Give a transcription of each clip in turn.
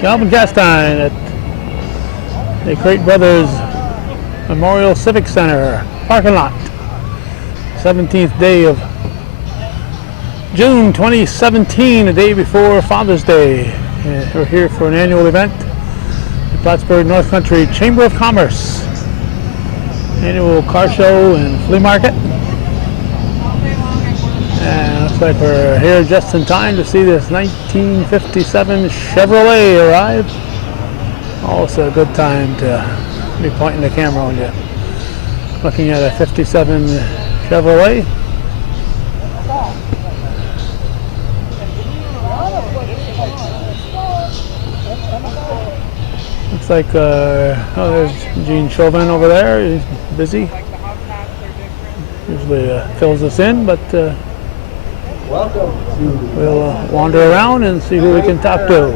Calvin Castine at the Crate Brothers Memorial Civic Center parking lot. 17th day of June 2017, the day before Father's Day. And we're here for an annual event, the Plattsburgh-North Country Chamber of Commerce annual car show and flea market. And looks like we're here just in time to see this 1957 Chevrolet arrive. Also a good time to be pointing the camera on you. Looking at a 57 Chevrolet. Looks like, oh, there's Gene Chauvin over there. He's busy. Usually fills us in, but we'll wander around and see who we can talk to.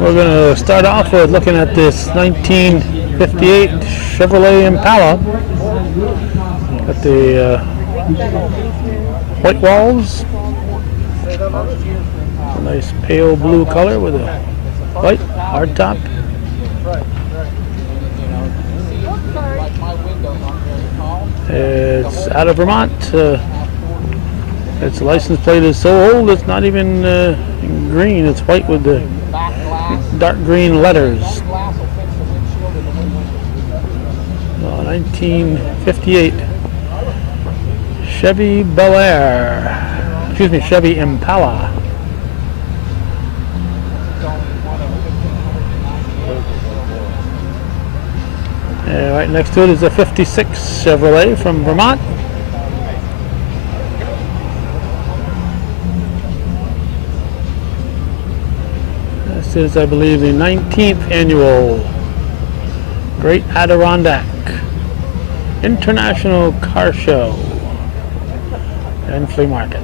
We're going to start off with looking at this 1958 Chevrolet Impala. Got the white walls. A nice pale blue color with a white hardtop. It's out of Vermont. Its license plate is so old it's not even green. It's white with the dark green letters. 1958 Chevy Bel Air. Excuse me, Chevy Impala. Right next to it is a 56 Chevrolet from Vermont. This is, I believe, the 19th annual Great Adirondack International Car Show and Flea Market.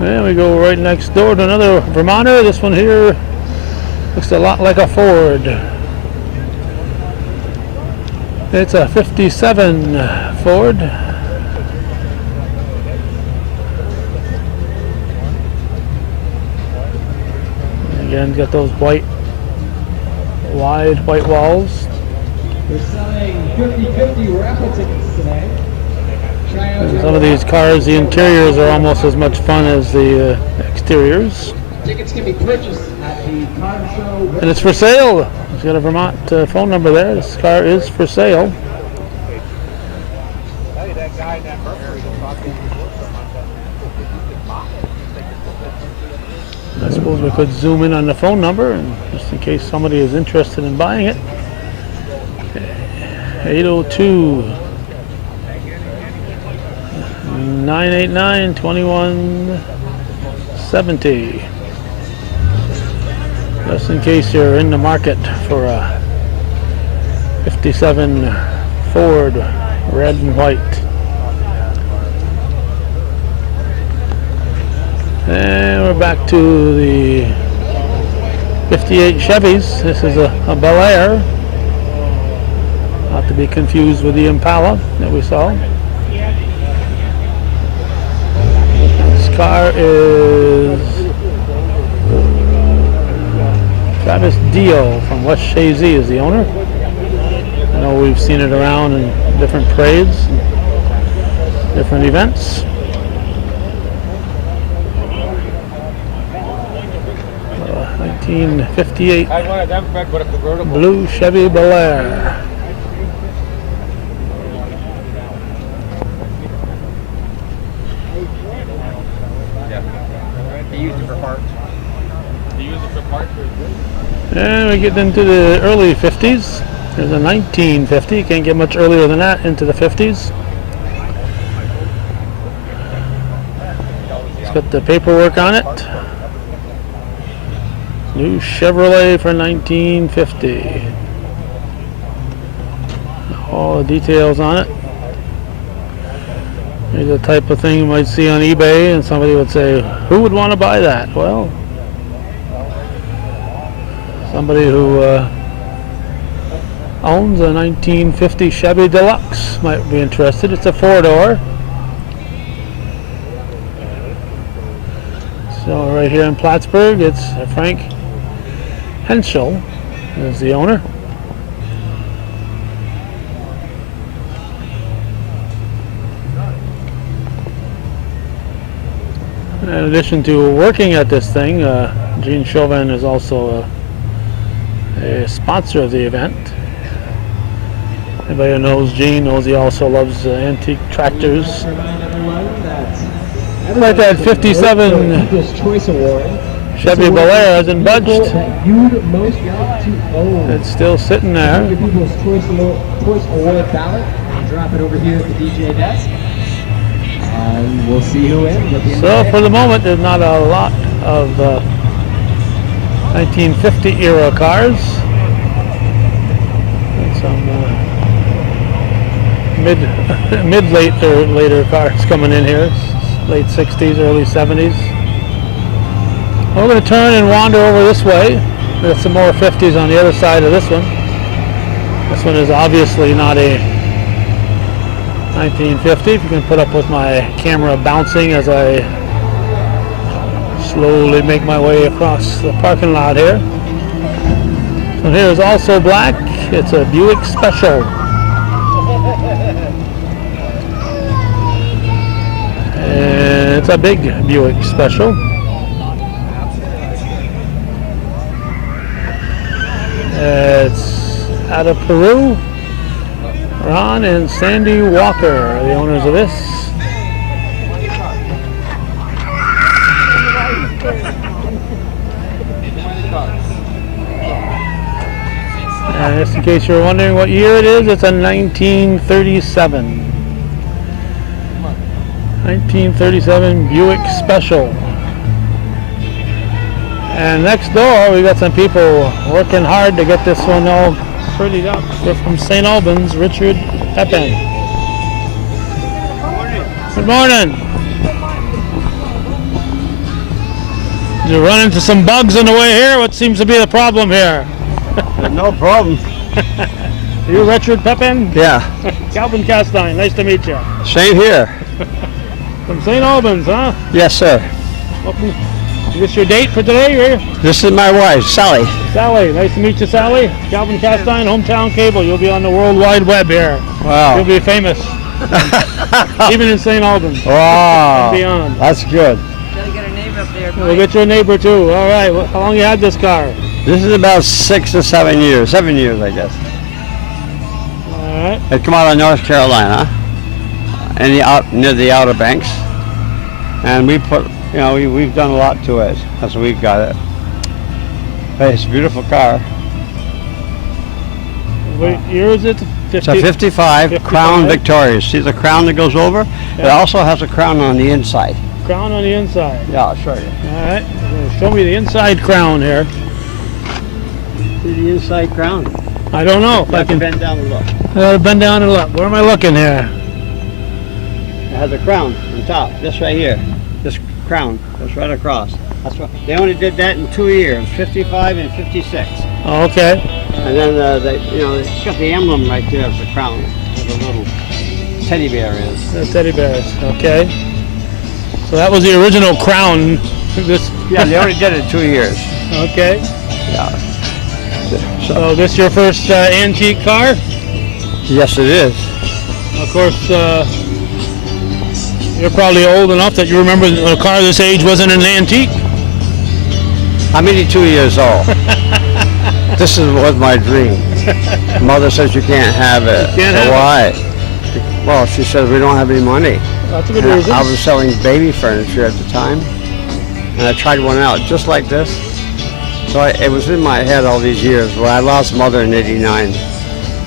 And we go right next door to another Vermonter. This one here looks a lot like a Ford. It's a 57 Ford. Again, got those wide white walls. We're selling 50/50 raffle tickets today. Some of these cars, the interiors are almost as much fun as the exteriors. Tickets can be purchased at the car show. And it's for sale. It's got a Vermont phone number there. This car is for sale. I suppose we could zoom in on the phone number, and just in case somebody is interested in buying it. 802 989 2170. Just in case you're in the market for a 57 Ford red and white. And we're back to the 58 Chevys. This is a Bel Air. Not to be confused with the Impala that we saw. This car is Travis Dio from West Shazy is the owner. I know we've seen it around in different parades, different events. Uh, 1958 blue Chevy Bel Air. And we get into the early 50s. There's a 1950. Can't get much earlier than that into the 50s. It's got the paperwork on it. New Chevrolet for 1950. All the details on it. Here's the type of thing you might see on eBay, and somebody would say, who would want to buy that? Well, somebody who owns a 1950 Chevy Deluxe. Might be interested. It's a 4-door. So right here in Plattsburgh, it's Frank Henschel is the owner. In addition to working at this thing, Gene Chauvin is also a sponsor of the event. Anybody who knows Gene knows he also loves antique tractors. Like that 57 Choice Award. Chevy Bel Air hasn't budged. You'd most like to own. It's still sitting there. The People's Choice Award ballot. Drop it over here at the DJ desk. And we'll see who wins at the end So of the for the moment, there's not a lot of 1950 era cars. And some later cars coming in here. Late 60s, early 70s. We're going to turn and wander over this way. There's some more 50s on the other side of this one. This one is obviously not a 1950. If you can put up with my camera bouncing as I slowly make my way across the parking lot here. So here is also black. It's a Buick Special. And it's a big Buick Special. It's out of Peru. Ron and Sandy Walker are the owners of this. And just in case you're wondering what year it is, it's a 1937. 1937 Buick Special. And next door, we got some people working hard to get this one all prettied up. They're from St. Albans, Richard Pepin. Good morning. Did you run into some bugs on the way here? What seems to be the problem here? No problem. You Richard Pepin? Yeah. Calvin Castine, nice to meet you. Same here. From St. Albans, huh? Yes, sir. Welcome. Is this your date for today? Or? This is my wife, Sally. Sally, nice to meet you, Sally. Calvin Castine, Hometown Cable. You'll be on the World Wide Web here. Wow. You'll be famous. Even in St. Albans. Wow. And beyond. That's good. Gotta get a neighbor up there, We'll get you a neighbor too. All right. Well, how long you had this car? This is about 6 to 7 years. 7 years, I guess. All right. It come out of North Carolina, near the Outer Banks, and we put, we've done a lot to it. That's why we've got it. But it's a beautiful car. What year is it? 50? It's a 55 Crown Victoria. See the crown that goes over? Yeah. It also has a crown on the inside. Crown on the inside. Yeah, I'll show you. All right. Show me the inside crown here. See the inside crown? I don't know if You I have to can. bend down and look. I gotta bend down and look. Where am I looking here? It has a crown on top, this right here. This crown goes right across. That's what they only did that in 2 years, 55 and 56. Oh, okay. And then it's got the emblem right there of the crown, where the little teddy bear is. The teddy bears. Okay. So that was the original crown. This. Yeah, they only did it in 2 years. Okay. Yeah. So this your first antique car? Yes, it is. Of course, you're probably old enough that you remember a car this age wasn't an antique. I'm 82 years old. This was my dream. Mother says you can't have it. Can't So have why? Well, she says we don't have any money. That's a good And reason. I was selling baby furniture at the time, and I tried one out just like this. So it was in my head all these years. Well, I lost mother in '89,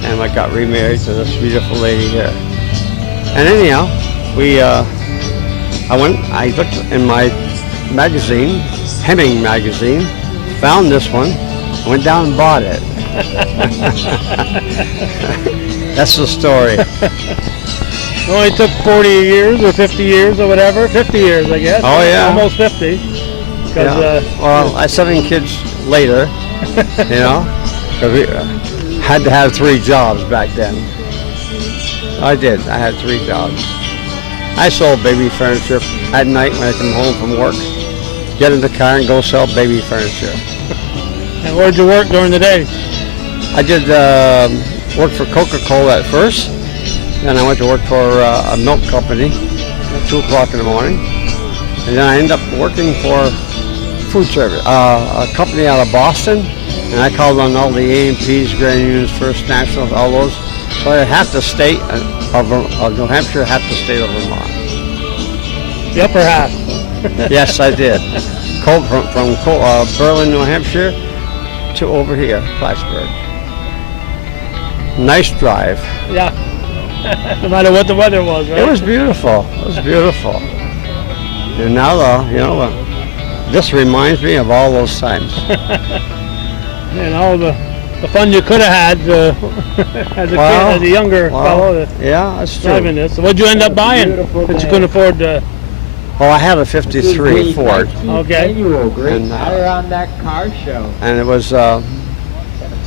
and I got remarried to this beautiful lady here. And anyhow, I looked in my magazine, Hemming magazine, found this one, went down and bought it. That's the story. It only took 40 years or 50 years or whatever. 50 years, I guess. Oh, yeah. Almost 50. Because Well, I had 7 kids later, because had to have 3 jobs back then. I did. I had 3 jobs. I sold baby furniture at night when I come home from work. Get in the car and go sell baby furniture. And where'd you work during the day? I did work for Coca-Cola at first. Then I went to work for a milk company at 2 o'clock in the morning. And then I ended up working for food service, a company out of Boston. And I called on all the A&Ps, Grand Unions, First Nationals, all those. So I had half the state of New Hampshire, half the state of Vermont. The upper half. Yes, I did. From Berlin, New Hampshire to over here, Plattsburgh. Nice drive. Yeah. No matter what the weather was, right? It was beautiful. It was beautiful. And now, though, you know, this reminds me of all those times. You know, the fun you could have had as a kid, as a younger fellow. Yeah, that's true. Driving this. So what'd you end up buying that you couldn't afford to? Well, I had a '53 Ford. Okay. Annual Great And, Adirondack Car Show. And it was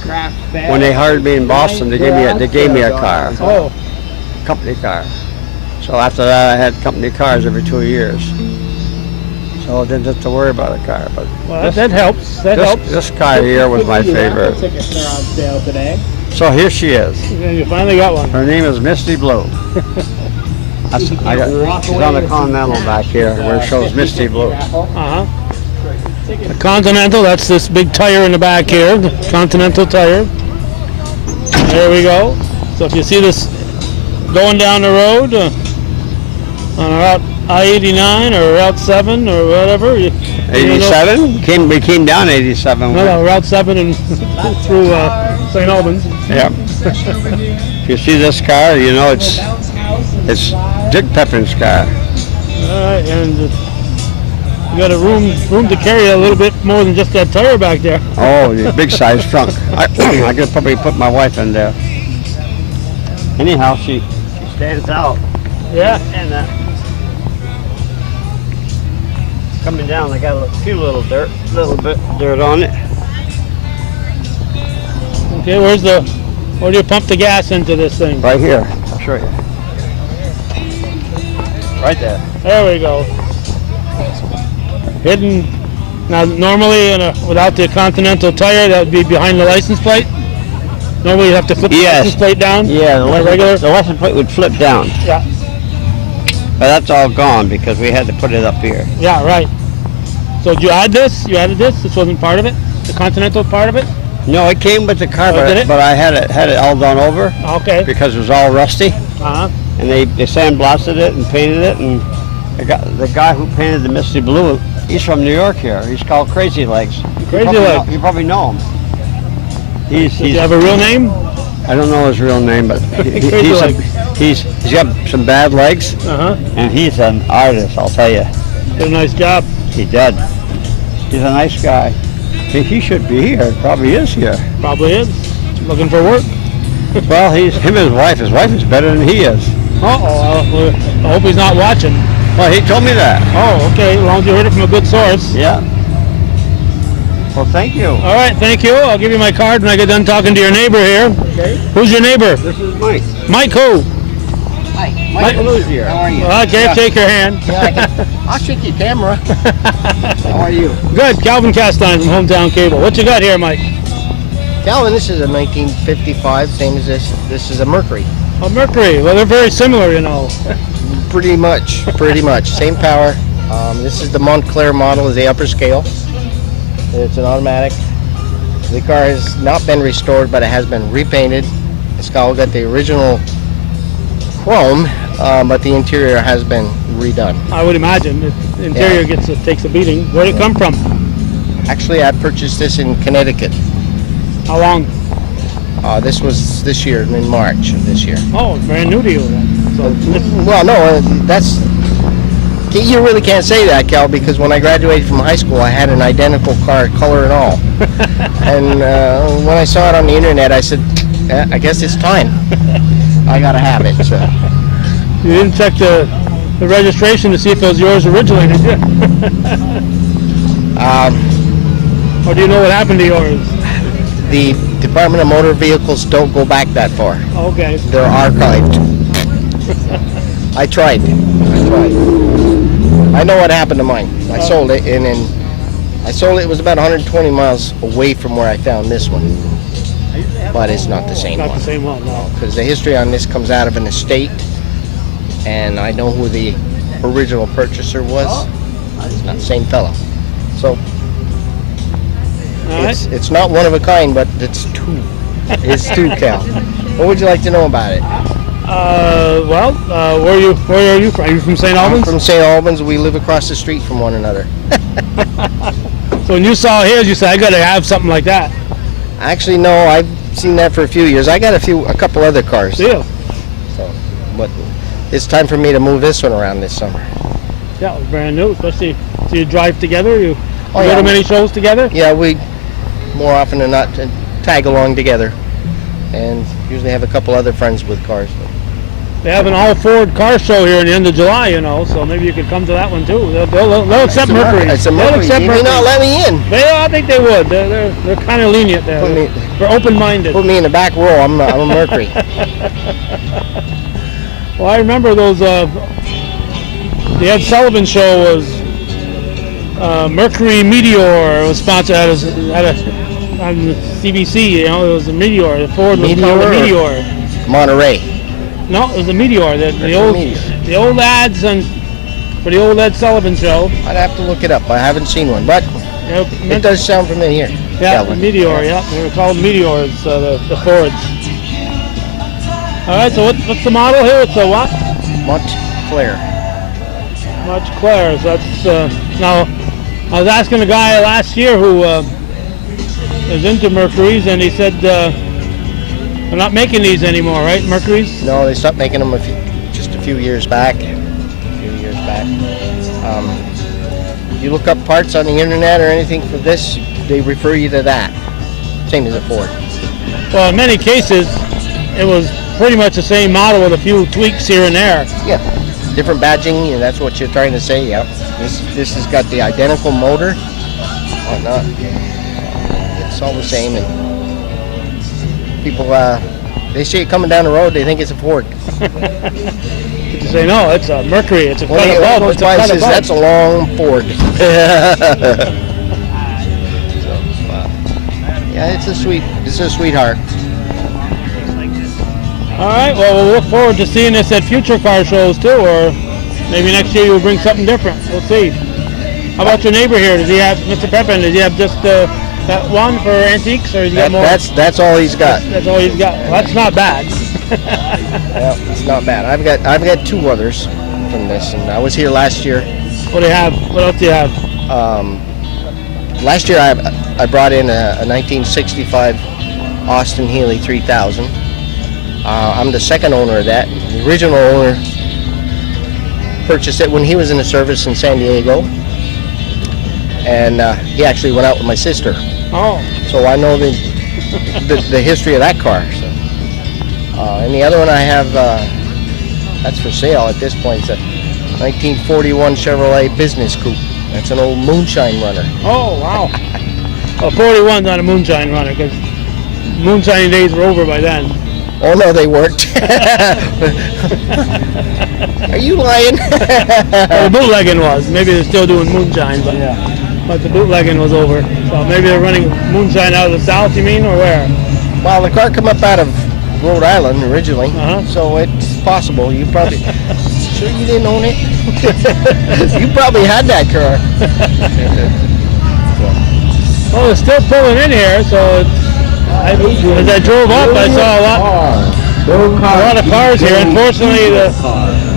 Craft bag. when they hired me in Boston, they gave me a car, Oh, company car. So after that, I had company cars every 2 years. So I didn't have to worry about a car. But well, that helps. That helps. this car here was my favorite. Tickets are on sale today. So here she is. And you finally got one. Her name is Misty Blue. She's on the Continental back here where it shows Misty Blue. Uh-huh. The Continental, that's this big tire in the back here, the Continental tire. There we go. So if you see this going down the road on Route I-89 or Route 7 or whatever. 87? We came down 87. No, Route 7 and through St. Albans. Yep. If you see this car, you know it's Dick Pepin's car. All right, and you got a room to carry a little bit more than just that tire back there. Oh, the big size trunk. I could probably put my wife in there. Anyhow, she stands out. Yeah. And coming down, I got a little bit dirt on it. Okay, where do you pump the gas into this thing? Right here. I'll show you. Right there. There we go. Hidden. Now, normally, without the Continental tire, that would be behind the license plate. Normally, you have to flip the license plate down. Yeah, the regular. license plate would flip down. Yeah. But that's all gone because we had to put it up here. Yeah, right. So did you add this? You added this? This wasn't part of it? The Continental part of it? No, it came with the car, did it? but I had it all done over Okay. because it was all rusty. Uh-huh. And they sandblasted it and painted it, and the guy who painted the Misty Blue, he's from New York here. He's called Crazy Legs. Crazy Legs. You probably know him. Does he have a real name? I don't know his real name, but Crazy Legs. he's got some bad legs, Uh-huh. and he's an artist, I'll tell you. Did a nice job. He did. He's a nice guy. He should be here. Probably is here. Probably is. Looking for work. Well, him and his wife. His wife is better than he is. Uh-oh. Well, I hope he's not watching. Well, he told me that. Oh, okay. As long as you heard it from a good source. Yeah. Well, thank you. All right, thank you. I'll give you my card when I get done talking to your neighbor here. Okay. Who's your neighbor? This is Mike. Mike who? Hi, Mike Blue's here. How are you? Well, I can't shake your hand. I'll shake your camera. How are you? Good. Calvin Castine from Hometown Cable. What you got here, Mike? Calvin, this is a 1955, same as this. This is a Mercury. A Mercury. Well, they're very similar, you know. Pretty much. Same power. This is the Montclair model, is the upper scale. It's an automatic. The car has not been restored, but it has been repainted. It's got the original chrome, but the interior has been redone. I would imagine. The interior takes a beating. Where'd it come from? Actually, I purchased this in Connecticut. How long? This was this year, in March of this year. Oh, it's brand new to you then. So Well, no, you really can't say that, Cal, because when I graduated from high school, I had an identical car, color and all. And when I saw it on the internet, I said, I guess it's time. I gotta have it. So. you didn't check the registration to see if it was yours originally, did you? Or do you know what happened to yours? The Department of Motor Vehicles don't go back that far. Okay. They're archived. I tried. I know what happened to mine. I sold it, and then it was about 120 miles away from where I found this one. But it's not the same Not one. the same one, no. Because the history on this comes out of an estate, and I know who the original purchaser was. It's not the same fellow. So All right. it's not one of a kind, but it's two. It's two, Cal. What would you like to know about it? Where are you from? Are you from St. I'm Albans? from St. Albans. We live across the street from one another. So when you saw his, you said, I gotta have something like that. Actually, no, I've seen that for a few years. I got a couple other cars. Yeah. So, but it's time for me to move this one around this summer. Yeah, it was brand new, especially, so you drive together, you Oh, go yeah. to many shows together? Yeah, we more often than not tag along together, and usually have a couple other friends with cars. They have an all-Ford car show here in the end of July, you know, so maybe you could come to that one too. They'll accept Mercury. It's a They'll Mercury. accept You may not let me in. I think they would. They're kind of lenient there. Put me- They're open-minded. Put me in the back row. I'm a Mercury. Well, I remember those. The Ed Sullivan show was Mercury Meteor was sponsored on the CBC. You know, it was a Meteor. The Ford was called a Meteor. Monterey. No, it was a Meteor. The Meteor. old ads for the old Ed Sullivan show. I'd have to look it up. I haven't seen one, but it does sound familiar. Yeah, Calvin. Meteor. Yeah, they were called Meteors. The Fords. All right. So what's the model here? It's a what? Montclair. Montclair. So that's now. I was asking a guy last year who is into Mercuries, and he said they're not making these anymore, right? Mercuries? No, they stopped making them just a few years back. You look up parts on the internet or anything for this, they refer you to that. Same as a Ford. Well, in many cases, it was pretty much the same model with a few tweaks here and there. Yeah, different badging, and that's what you're trying to say. Yeah, this has got the identical motor, whatnot. It's all the same, and people they see it coming down the road, they think it's a Ford. You say no, it's a Mercury. It's a Well, cut he above. goes It's a by and cut says above. that's a long Ford. Yeah, it's a sweetheart. All right. Well, we'll look forward to seeing this at future car shows too, or maybe next year you'll bring something different. We'll see. How about your neighbor here? Does he have, Mr. Pepin? Does he have just that one for antiques, or has he got more? That's all he's got. That's all he's got. Well, that's not bad. Yeah, it's not bad. I've got two others from this, and I was here last year. What do you have? What else do you have? Last year I brought in a 1965 Austin Healey 3000. I'm the second owner of that. The original owner purchased it when he was in the service in San Diego, and he actually went out with my sister. Oh, So I know the history of that car. So. And the other one I have, that's for sale at this point. It's a 1941 Chevrolet Business Coupe. That's an old moonshine runner. oh, wow. Well, 41's not a moonshine runner because moonshining days were over by then. Oh no, they weren't. Are you lying? Well, the bootlegging was. Maybe they're still doing moonshine, but the bootlegging was over. So maybe they're running moonshine out of the south, you mean, or where? Well, the car came up out of Rhode Island originally, Uh-huh. so it's possible. You probably sure you didn't own it. You probably had that car. Well, it's still pulling in here, so as I drove up, I saw a lot of cars here. Unfortunately,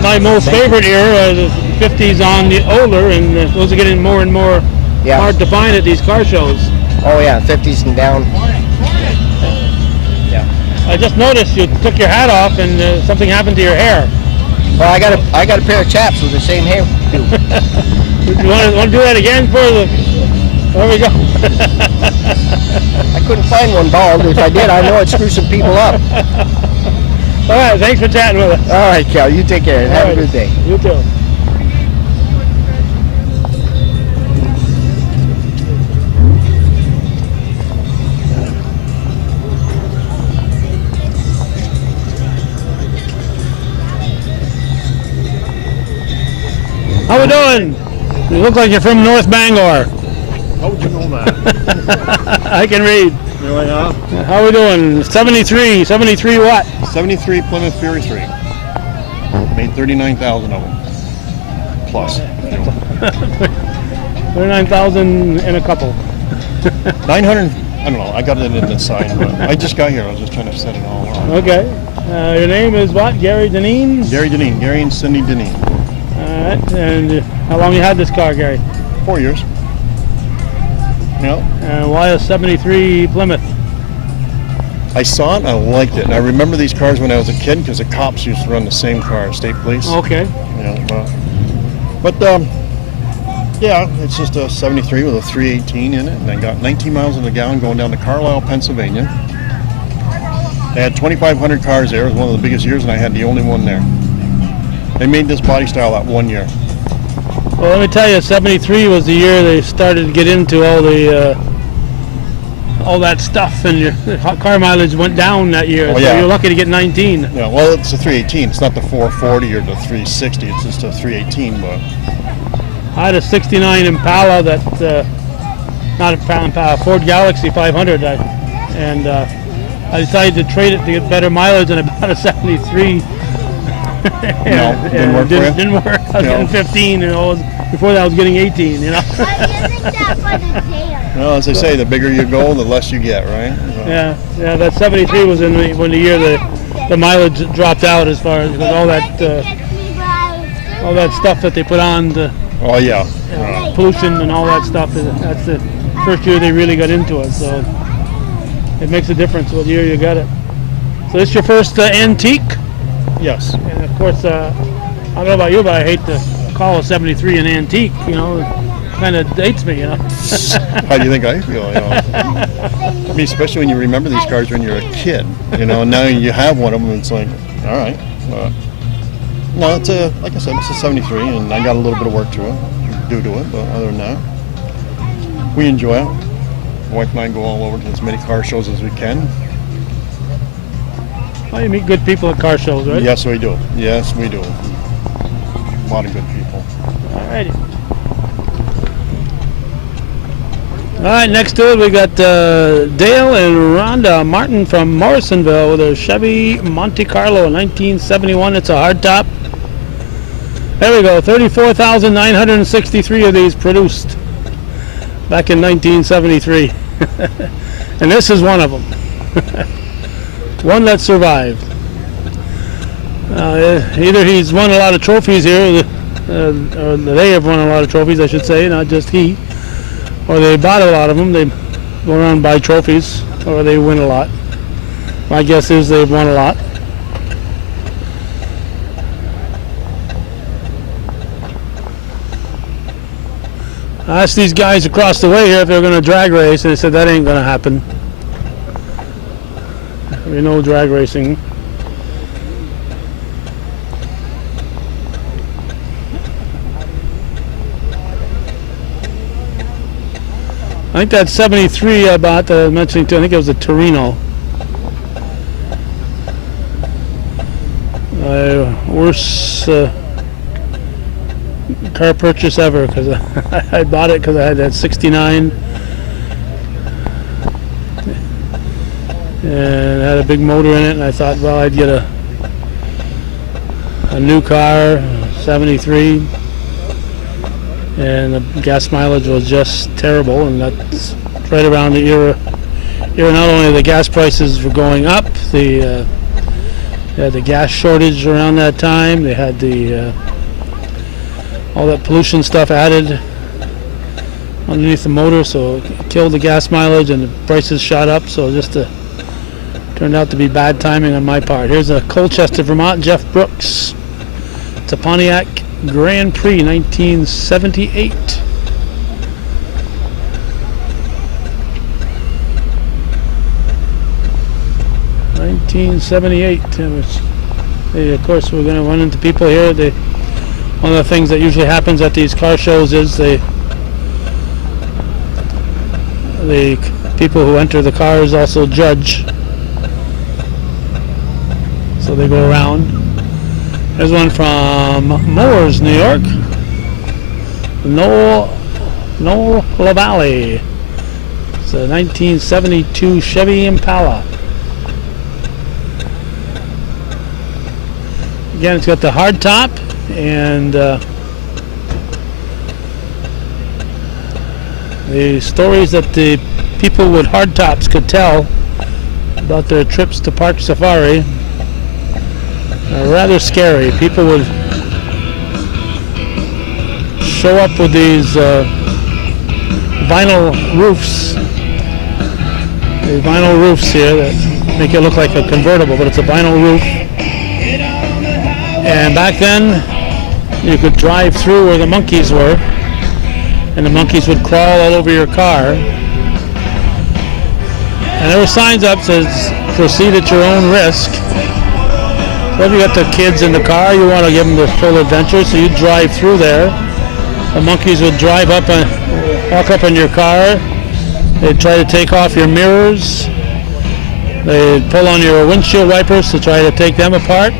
my most favorite era, the 50s on the older, and those are getting more and more Yeah. hard to find at these car shows. Oh yeah, 50s and down. Yeah. I just noticed you took your hat off and something happened to your hair. Well, I got a pair of chaps with the same hair. You want to do that again for the? There we go. I couldn't find one bald. If I did, I know I'd screw some people up. All right, thanks for chatting with us. All right, Cal, you take care and have a good day. You too. How we doing? You look like you're from North Bangor. How would you know that? I can read. Really, huh? How we doing? 73 what? 73 Plymouth Fury 3. Made 39,000 of them. Plus. 39,000 in a couple. 900, I don't know, I got it in the side, but I just got here. I was just trying to set it all up. Okay. Your name is what? Gary Deneen? Gary Deneen, Gary and Cindy Deneen. All right. And how long you had this car, Gary? 4 years. Yep. And why a 73 Plymouth? I saw it and I liked it. And I remember these cars when I was a kid because the cops used to run the same car, state police. Okay. Yeah, but yeah, it's just a 73 with a 318 in it, and I got 19 miles on the gallon going down to Carlisle, Pennsylvania. They had 2,500 cars there. It was one of the biggest years, and I had the only one there. They made this body style that 1 year. Well, let me tell you, 73 was the year they started to get into all that stuff, and your car mileage went down that year. Oh, so yeah. you're lucky to get 19. Yeah, well, it's a 318. It's not the 440 or the 360. It's just a 318, but I had a 69 Impala that, not Impala, Ford Galaxy 500, and I decided to trade it to get better mileage, and I bought a 73. no, didn't work for you? Didn't work. I was getting 15, before that I was getting 18, you know. Well, as they say, the bigger you go, the less you get, right? So. Yeah, that 73 was when the year the mileage dropped out as far as because all that stuff that they put on the Oh, yeah. pollution and all that stuff. That's the first year they really got into it, so it makes a difference what year you got it. So this is your first antique? Yes. And of course, I don't know about you, but I hate to call a 73 an antique, you know. It kind of dates me, you know. How do you think I feel? You know? I mean, especially when you remember these cars when you're a kid, you know, and now you have one of them, and it's like, all right. No, it's like I said, it's a 73, and I got a little bit of work to it, but other than that, we enjoy it. My wife and I go all over to as many car shows as we can. Well, you meet good people at car shows, right? Yes, we do. Yes, we do. A lot of good people. All righty. All right, next to it we got Dale and Rhonda Martin from Morrisonville with a Chevy Monte Carlo 1971. It's a hardtop. There we go, 34,963 of these produced back in 1973. And this is one of them. One that survived. Either he's won a lot of trophies here, or they have won a lot of trophies, I should say, not just he. Or they bought a lot of them. They go around and buy trophies, or they win a lot. My guess is they've won a lot. I asked these guys across the way here if they were going to drag race, and they said that ain't going to happen. There'll be no drag racing. I think that 73 I bought, mentioning to, I think it was a Torino. Worst car purchase ever, because I bought it because I had that 69 and it had a big motor in it, and I thought, well, I'd get a new car, 73, and the gas mileage was just terrible, and that's right around the era not only the gas prices were going up, they had the gas shortage around that time. They had the all that pollution stuff added underneath the motor, so it killed the gas mileage, and the prices shot up. So turned out to be bad timing on my part. Here's a Colchester, Vermont, Jeff Brooks. It's a Pontiac Grand Prix 1978. Of course, we're going to run into people here. One of the things that usually happens at these car shows is the people who enter the cars also judge. So they go around. There's one from Moores, New York. Noel LaValle. It's a 1972 Chevy Impala. Again, it's got the hard top, and the stories that the people with hard tops could tell about their trips to Park Safari are rather scary. People would show up with these vinyl roofs. The vinyl roofs here that make it look like a convertible, but it's a vinyl roof. And back then, you could drive through where the monkeys were, and the monkeys would crawl all over your car. And there were signs up that says, proceed at your own risk. So if you got the kids in the car, you want to give them the full adventure, so you drive through there. The monkeys would drive up and walk up in your car. They'd try to take off your mirrors. They'd pull on your windshield wipers to try to take them apart.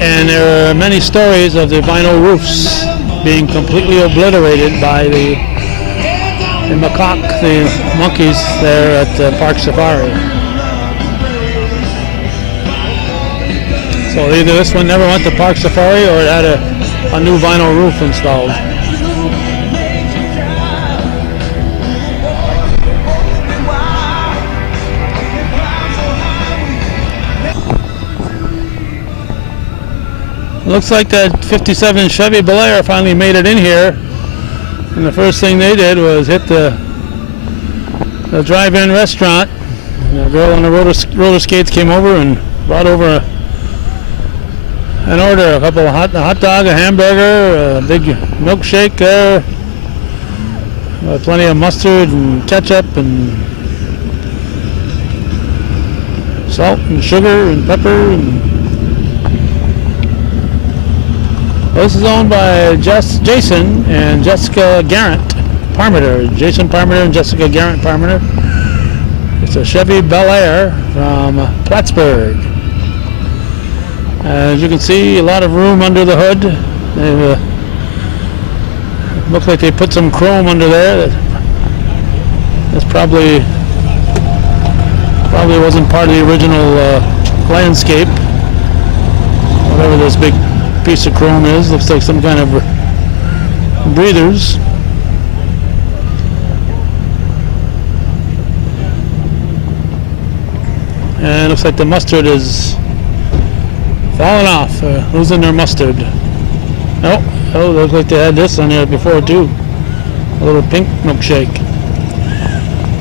And there are many stories of the vinyl roofs being completely obliterated by the macaque, the monkeys there at Park Safari. So either this one never went to Park Safari or it had a new vinyl roof installed. Looks like that 57 Chevy Bel Air finally made it in here, and the first thing they did was hit the drive-in restaurant. And a girl on the roller skates came over and brought over an order, a couple of hot dog, a hamburger, a big milkshake there, plenty of mustard and ketchup and salt and sugar and pepper. And this is owned by Jason and Jessica Garrett Parmenter. Jason Parmenter and Jessica Garrett Parmenter. It's a Chevy Bel Air from Plattsburgh. As you can see, a lot of room under the hood. It looks like they put some chrome under there. That's probably wasn't part of the original landscape. Whatever this big piece of chrome is, looks like some kind of breathers. And looks like the mustard is falling off, losing their mustard. Oh, looks like they had this on there before too. A little pink milkshake.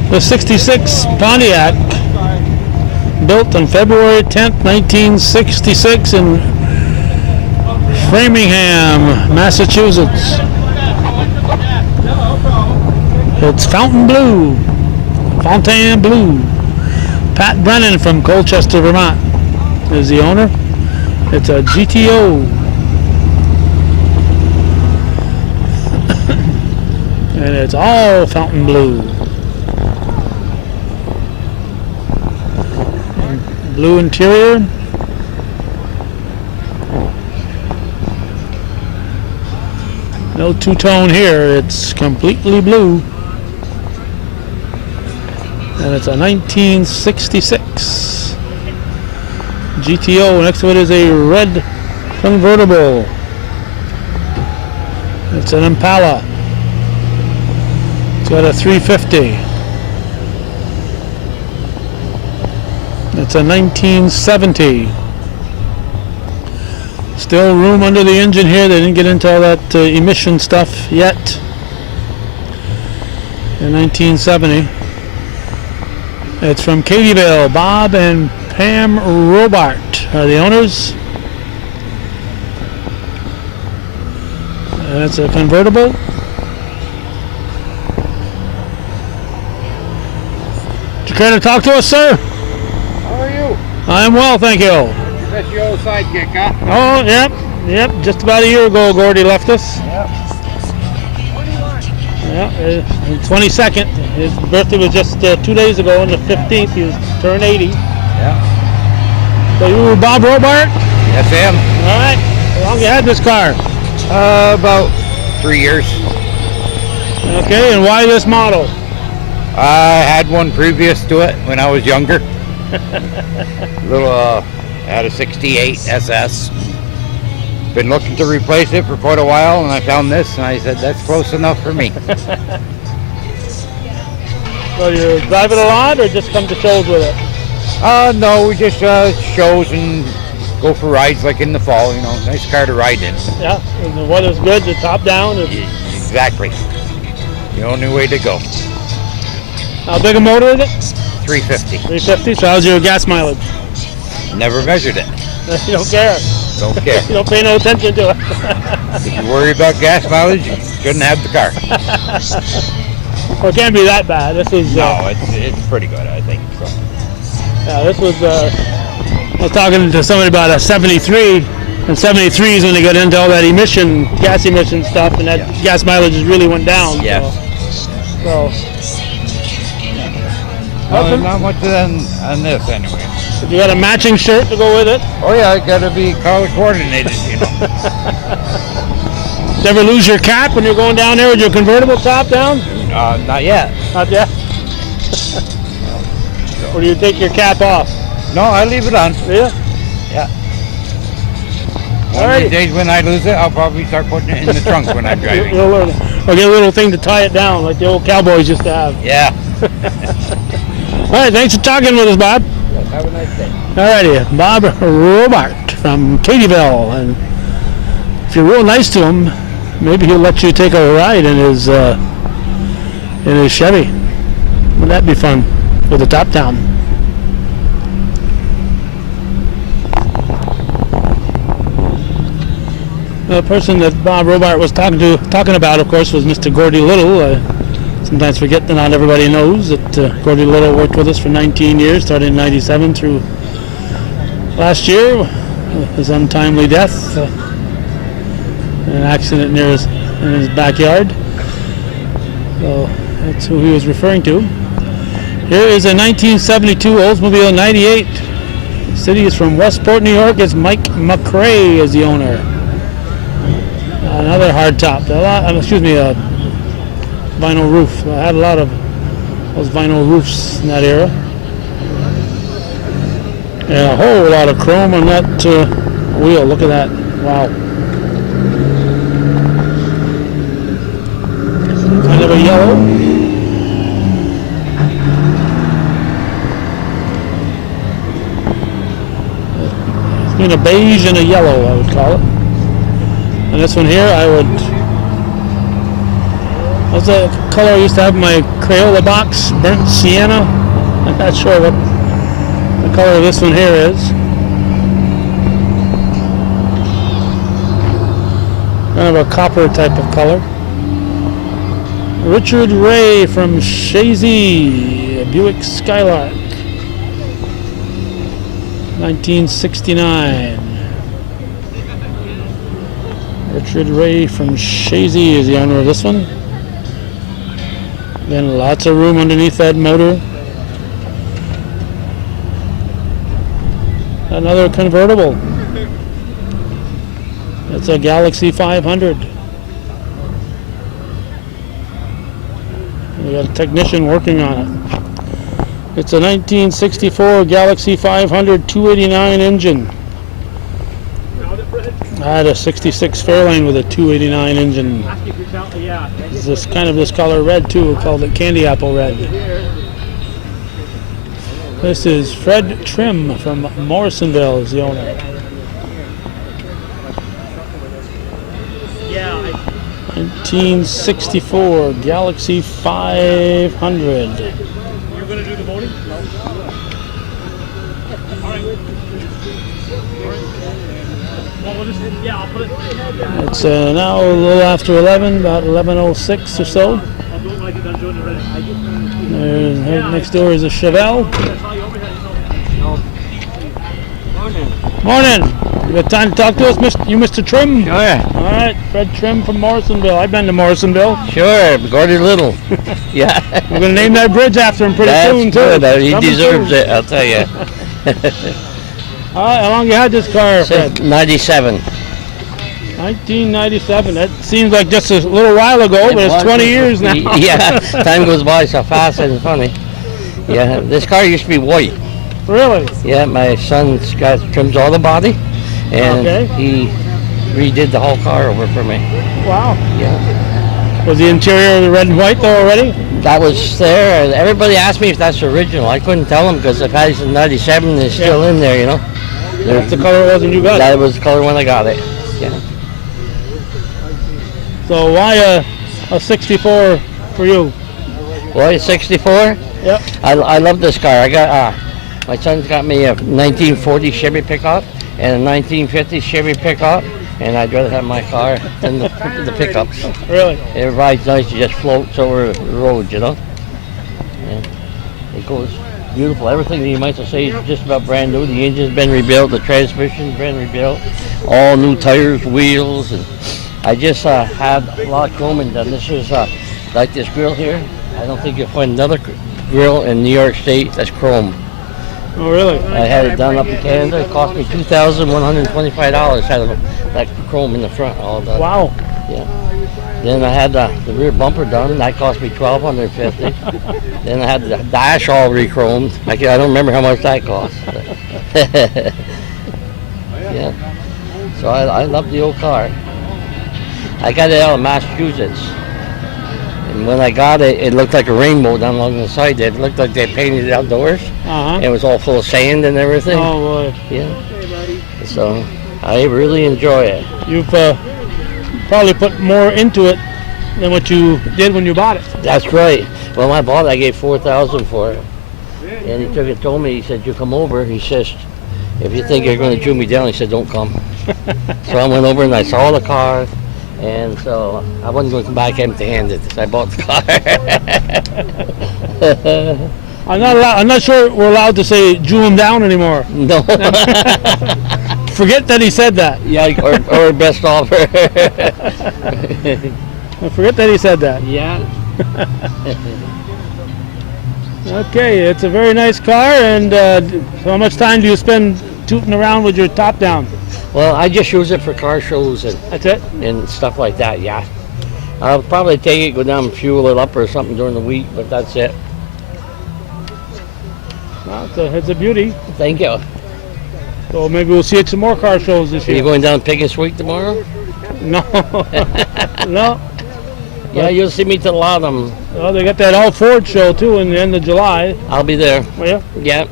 The 66 Pontiac, built on February 10th, 1966 in Framingham, Massachusetts. It's Fontaine Blue. Pat Brennan from Colchester, Vermont is the owner. It's a GTO. And it's all fountain blue. And blue interior. No two-tone here, it's completely blue. And it's a 1966 GTO. Next to it is a red convertible. It's an Impala. It's got a 350. It's a 1970. Still room under the engine here. They didn't get into all that emission stuff yet. In 1970. It's from Katyville. Bob and Pam Robart are the owners. And it's a convertible. Did you care to talk to us, sir? How are you? I am well, thank you. That's your old sidekick, huh? Oh, yep. Just about a year ago, Gordy left us. Yep. Yeah, the 22nd. His birthday was just 2 days ago, on the 15th. He was turned 80. Yeah. So you were Bob Robart? Yes, I am. All right. How long you had this car? About 3 years. Okay, and why this model? I had one previous to it when I was younger. Had a 68 SS. Been looking to replace it for quite a while, and I found this, and I said, that's close enough for me. So you drive it a lot, or just come to shows with it? No, we just shows and go for rides like in the fall, you know. Nice car to ride in. Yeah, and the weather's good, the top down. And Exactly. The only way to go. how big a motor is it? 350. 350, so how's your gas mileage? Never measured it. You don't care. Don't care. You don't pay no attention to it. If you worry about gas mileage, you shouldn't have the car. Well, it can't be that bad. This is No, it's pretty good, I think. So. yeah, this was I was talking to somebody about a 73, and 73 is when they got into all that gas emission stuff, and that gas mileage really went down. Yes. So No, not much on this anyway. you got a matching shirt to go with it? Oh yeah, I gotta be color coordinated, you know. Did you ever lose your cap when you're going down there with your convertible top down? Not yet. Not yet. Or do you take your cap off? No, I leave it on. Yeah. Yeah. One of Alrighty. these days when I lose it, I'll probably start putting it in the trunk when I'm driving. You'll learn it. Or get a little thing to tie it down, like the old cowboys used to have. Yeah. All right, thanks for talking with us, Bob. Have a nice day. All righty, Bob Robart from Katyville, and if you're real nice to him, maybe he'll let you take a ride in his Chevy. Wouldn't that be fun with the top down? The person that Bob Robart was talking about, of course, was Mr. Gordy Little. Sometimes forget that not everybody knows that Gordy Little worked with us for 19 years, started in '97 through last year. His untimely death, an accident in his backyard. So that's who he was referring to. Here is a 1972 Oldsmobile 98. The city is from Westport, New York. It's Mike McRae is the owner. Another hard top. Vinyl roof. I had a lot of those vinyl roofs in that era. And a whole lot of chrome on that wheel. Look at that. Wow. Kind of a yellow. It's been a beige and a yellow, I would call it. And this one here, what's the color I used to have in my Crayola box? Burnt sienna? I'm not sure what the color of this one here is. Kind of a copper type of color. Richard Ray from Shazy, Buick Skylark. 1969. Richard Ray from Shazy is the owner of this one. Again, lots of room underneath that motor. Another convertible. It's a Galaxy 500. We got a technician working on it. It's a 1964 Galaxy 500 289 engine. I had a 66 Fairlane with a 289 engine. It's this color red too. We called it candy apple red. This is Fred Trim from Morrisonville is the owner. 1964 Galaxy 500. You're going to do the voting? No. It's now a little after 11, about 11:06 or so. Next door is a Chevelle. Morning. You got time to talk to us, Mr. Trim? Oh yeah. All right, Fred Trim from Morrisonville. I've been to Morrisonville. Sure, Gordy Little. Yeah. We're going to name that bridge after him pretty That's soon, too. good. He Coming deserves soon. it, I'll tell you. All right, how long you had this car, Fred? Since 97. 1997. That seems like just a little while ago, but it's 20 years now. Yeah, time goes by so fast and funny. Yeah, this car used to be white. Really? Yeah, my son's got trims all the body, and he redid the whole car over for me. Wow. Yeah. Was the interior the red and white though already? That was there. And everybody asked me if that's original. I couldn't tell them because if it's in '97, it's still in there, you know. That's the color it was when you got it. That was the color when I got it. Yeah. So why a 64 for you? Why 64? Yep. I love this car. I got my son's got me a 1940 Chevy pickup and a 1950 Chevy pickup, and I'd rather have my car than the pickups. Really? It rides nice. It just floats over the road, you know. And it goes beautiful. Everything that you might say is just about brand new. The engine's been rebuilt. The transmission's been rebuilt. All new tires, wheels, and I just had a lot of chroming done. This is like this grill here. I don't think you'll find another grill in New York State that's chrome. Oh, really? I had it done up in Canada. It cost me $2,125. Had that chrome in the front all done. Wow. Yeah. Then I had the rear bumper done. That cost me $1,250. Then I had the dash all re-chromed. I don't remember how much that cost. Yeah. So I love the old car. I got it out of Massachusetts. And when I got it, it looked like a rainbow down along the side there. It looked like they painted it outdoors. Uh-huh. It was all full of sand and everything. Oh, boy. Yeah. So I really enjoy it. You've probably put more into it than what you did when you bought it. That's right. When I bought it, I gave $4,000 for it. And he took it, told me, he said, you come over. He says, if you think you're going to chew me down, he said, don't come. So I went over and I saw the car. And so I wasn't going to come back empty-handed. So I bought the car. I'm not sure we're allowed to say "jew him down" anymore. No. Forget that he said that. Yeah, or best offer. Forget that he said that. Yeah. Okay, it's a very nice car. And so how much time do you spend tooting around with your top down? Well, I just use it for car shows and That's it? and stuff like that. Yeah. I'll probably take it, go down and fuel it up or something during the week, but that's it. Well, it's a beauty. Thank you. So maybe we'll see you at some more car shows this Are year. you going down Pickett's Week tomorrow? No. No. Yeah, you'll see me to a lot of them. Well, they got that All Ford show too in the end of July. I'll be there. Will you? Yeah.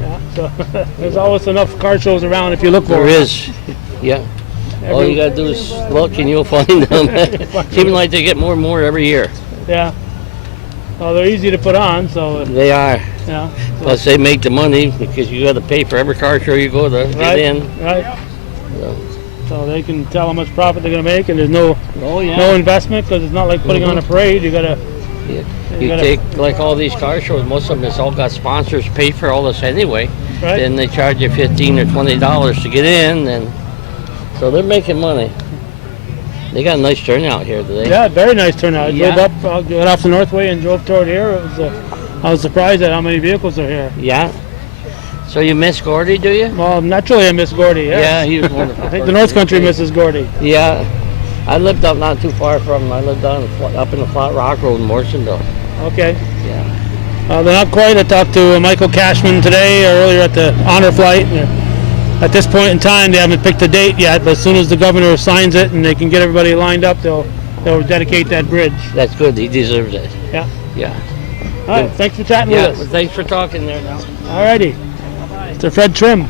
Yeah. So there's always enough car shows around if you look for There them. is. Yeah. All you gotta do is look and you'll find them. Seems like they get more and more every year. Yeah. Well, they're easy to put on, so They are. yeah. Plus they make the money because you gotta pay for every car show you go to get in. Right. So. So they can tell how much profit they're gonna make, and there's no Oh yeah. no investment because it's not like putting on a parade. You gotta. You gotta- take like all these car shows, most of them it's all got sponsors pay for all this anyway. Right. Then they charge you $15 or $20 to get in, and so they're making money. They got a nice turnout here today. Yeah, very nice turnout. I Yeah. drove up, got off the Northway and drove toward here. It was, I was surprised at how many vehicles are here. Yeah. So you miss Gordy, do you? Well, naturally I miss Gordy. Yeah, Yeah. he was wonderful. I think the North Country misses Gordy. Yeah. I lived up not too far from him. I lived up in the Flat Rock Road in Morrisonville. Okay. Yeah. They're not quite. I talked to Michael Cashman today, earlier at the honor flight. At this point in time, they haven't picked a date yet, but as soon as the governor signs it and they can get everybody lined up, they'll dedicate that bridge. That's good. He deserves it. Yeah. Yeah. All right. Thanks for chatting Yeah. with Well, us. thanks for talking there now. All righty. Mr. Fred Trim.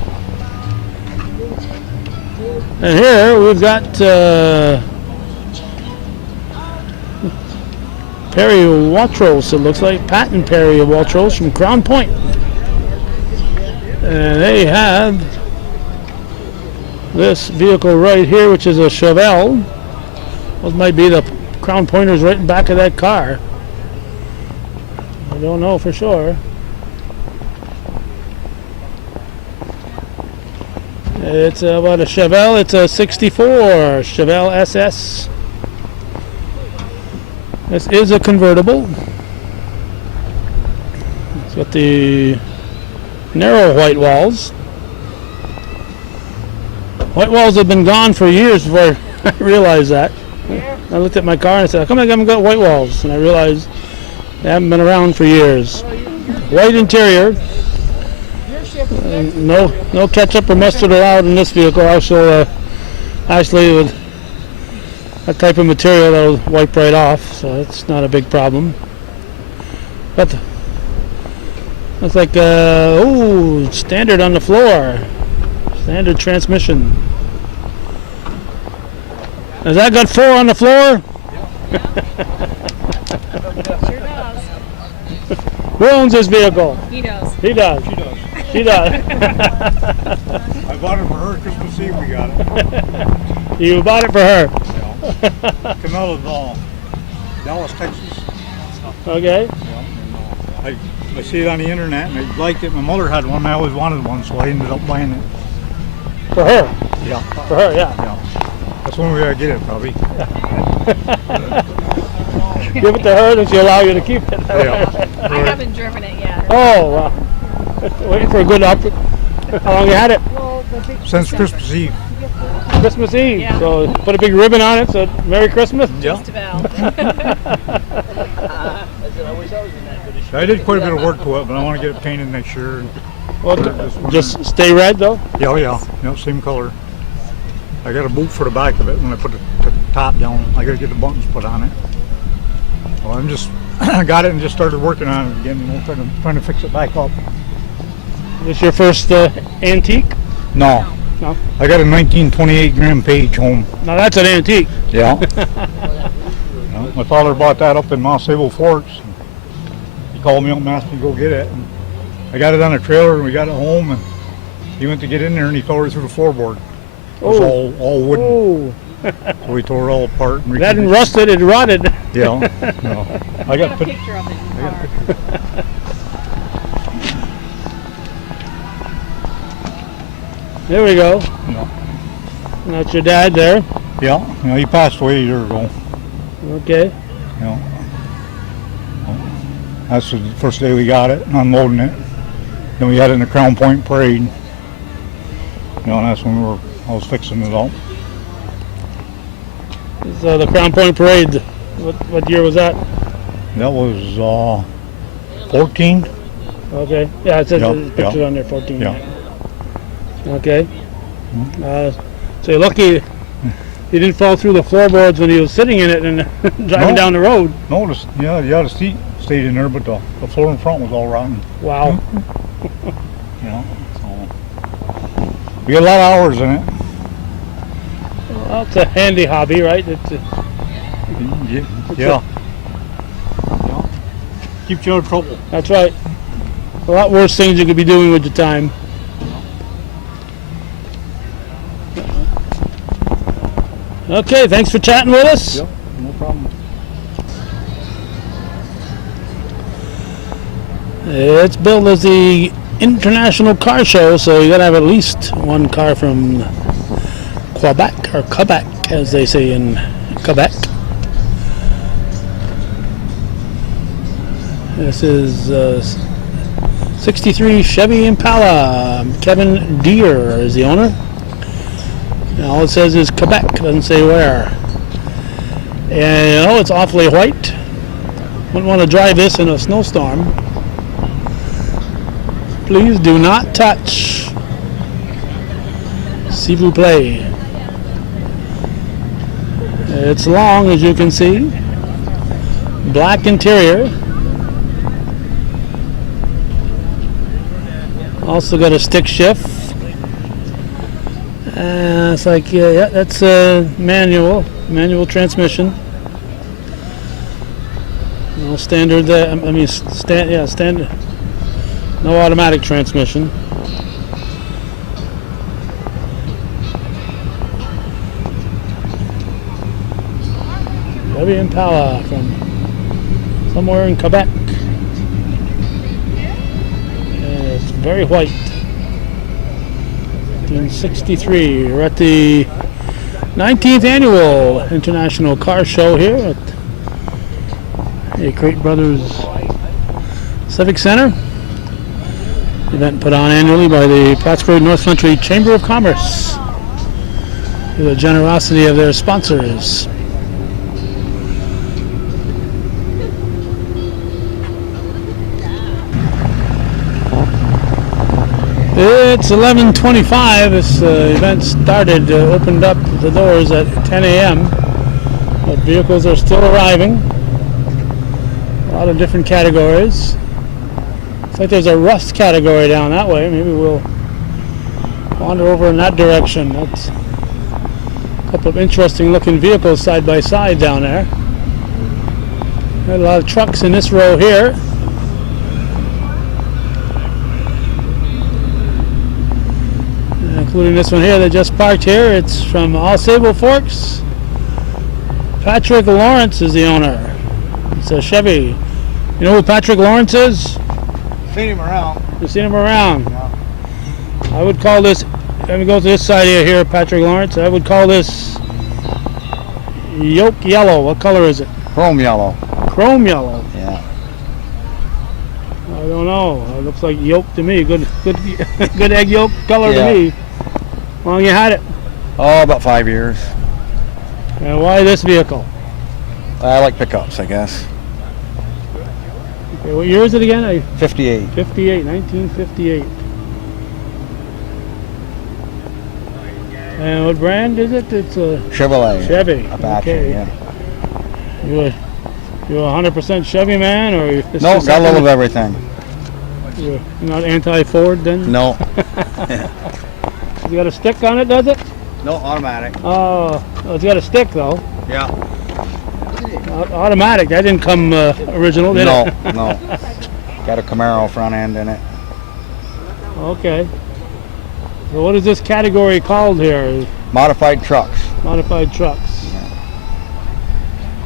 And here we've got Perry Watros, it looks like. Pat and Perry Watros from Crown Point. And they have this vehicle right here, which is a Chevelle. Those might be the Crown Pointers right in back of that car. I don't know for sure. It's about a Chevelle. It's a 64 Chevelle SS. This is a convertible. It's got the narrow white walls. White walls have been gone for years before I realized that. I looked at my car and I said, how come I haven't got white walls? And I realized they haven't been around for years. White interior. No ketchup or mustard allowed in this vehicle. Also, actually, with that type of material, that'll wipe right off, so it's not a big problem. But it's like, standard on the floor. Standard transmission. Has that got 4 on the floor? Sure does. Who owns this vehicle? He does. He does. She does. She does. I bought it for her Christmas Eve. We got it. You bought it for her. Camilla's Dallas, Texas. Okay. Yeah, and, I see it on the internet and I liked it. My mother had one. I always wanted one, so I ended up buying it. For her. Yeah. For her, yeah. Yeah. That's one way I get it, probably. Give it to her, and she'll allow you to keep it. Yeah. I haven't driven it yet. Oh, wow. Waiting for a good opportunity. How long you had it? Since Christmas Eve. Christmas Eve. Yeah. So put a big ribbon on it, so Merry Christmas. Yeah. Just about. I did quite a bit of work to it, but I want to get it painted next year. Well, just stay red, though? Yeah, yeah, same color. I got a boot for the back of it when I put the top down. I got to get the buttons put on it. Well, I'm just got it and just started working on it again, trying to fix it back up. Is this your first antique? No. No? I got a 1928 Grand Page home. Now that's an antique. Yeah. My father bought that up in Mount Sable Forks. He called me up and asked me to go get it. And I got it on a trailer and we got it home and he went to get in there and he tore it through the floorboard. It was all wooden. Oh. So we tore it all apart. And That didn't rusted, it rotted. Yeah. No. I got a picture of it in the car. There we go. Yeah. And that's your dad there. Yeah. He passed away a year ago. Okay. Yeah. That's the first day we got it, unloading it. Then we had it in the Crown Point Parade. And that's when I was fixing it up. So the Crown Point Parade, what year was that? That was 14. Okay. Yeah, it says Yeah, the picture yeah. on there, 14. Yeah. Okay. So you're lucky he didn't fall through the floorboards when he was sitting in it and driving down the road. No, the seat stayed in there, but the floor in front was all rotten. Wow. So we got a lot of hours in it. Well, it's a handy hobby, right? Yeah. Keeps you out of trouble. That's right. A lot worse things you could be doing with your time. Okay, thanks for chatting with us. Yep, no problem. It's billed as the International Car Show, so you gotta have at least one car from Quebec, or Quebec, as they say in Quebec. This is 63 Chevy Impala. Kevin Deere is the owner. And all it says is Quebec, doesn't say where. And it's awfully white. Wouldn't want to drive this in a snowstorm. Please do not touch. S'il vous plaît. It's long, as you can see. Black interior. Also got a stick shift. It's like, yeah, that's a manual transmission. No standard there. Standard. No automatic transmission. Chevy Impala from somewhere in Quebec. And it's very white. 1963. We're at the 19th annual International Car Show here at the Crate Brothers Civic Center. Event put on annually by the Plattsburgh-North Chamber of Commerce. through the generosity of their sponsors. It's 11:25. This event started, opened up the doors at 10 a.m. But vehicles are still arriving. A lot of different categories. Looks like there's a rust category down that way. Maybe we'll wander over in that direction. That's a couple of interesting looking vehicles side by side down there. Got a lot of trucks in this row here. Including this one here that just parked here. It's from All Sable Forks. Patrick Lawrence is the owner. It's a Chevy. You know who Patrick Lawrence is? Seen him around. You've seen him around. Yeah. I would call this, let me go to this side here, Patrick Lawrence. I would call this yolk yellow. What color is it? Chrome yellow. Chrome yellow. Yeah. I don't know. It looks like yolk to me. Good egg yolk color Yeah. to me. How long you had it? Oh, about 5 years. And why this vehicle? I like pickups, I guess. Okay, what year is it again? 58. 1958. And what brand is it? It's a Chevrolet. Chevy. Apache, Okay. yeah. You a 100% Chevy man, or you No, got a little of everything. You're not anti-Ford then? No. You got a stick on it, does it? No, automatic. Oh, it's got a stick though. Yeah. Automatic. That didn't come original, did No, it? no. Got a Camaro front end in it. Okay. So what is this category called here? Modified trucks. Modified trucks.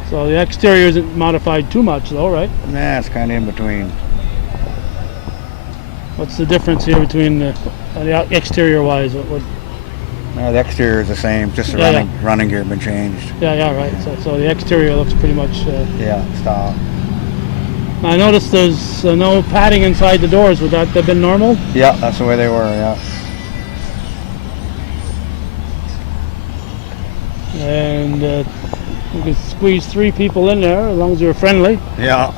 So the exterior isn't modified too much though, right? Nah, it's kind of in between. What's the difference here between the exterior wise? No, the exterior is the same, just the Yeah, running gear been changed. Yeah, right. So the exterior looks pretty much. Yeah, stop. I noticed there's no padding inside the doors. Would that have been normal? Yeah, that's the way they were, yeah. And you could squeeze 3 people in there as long as you're friendly. Yeah.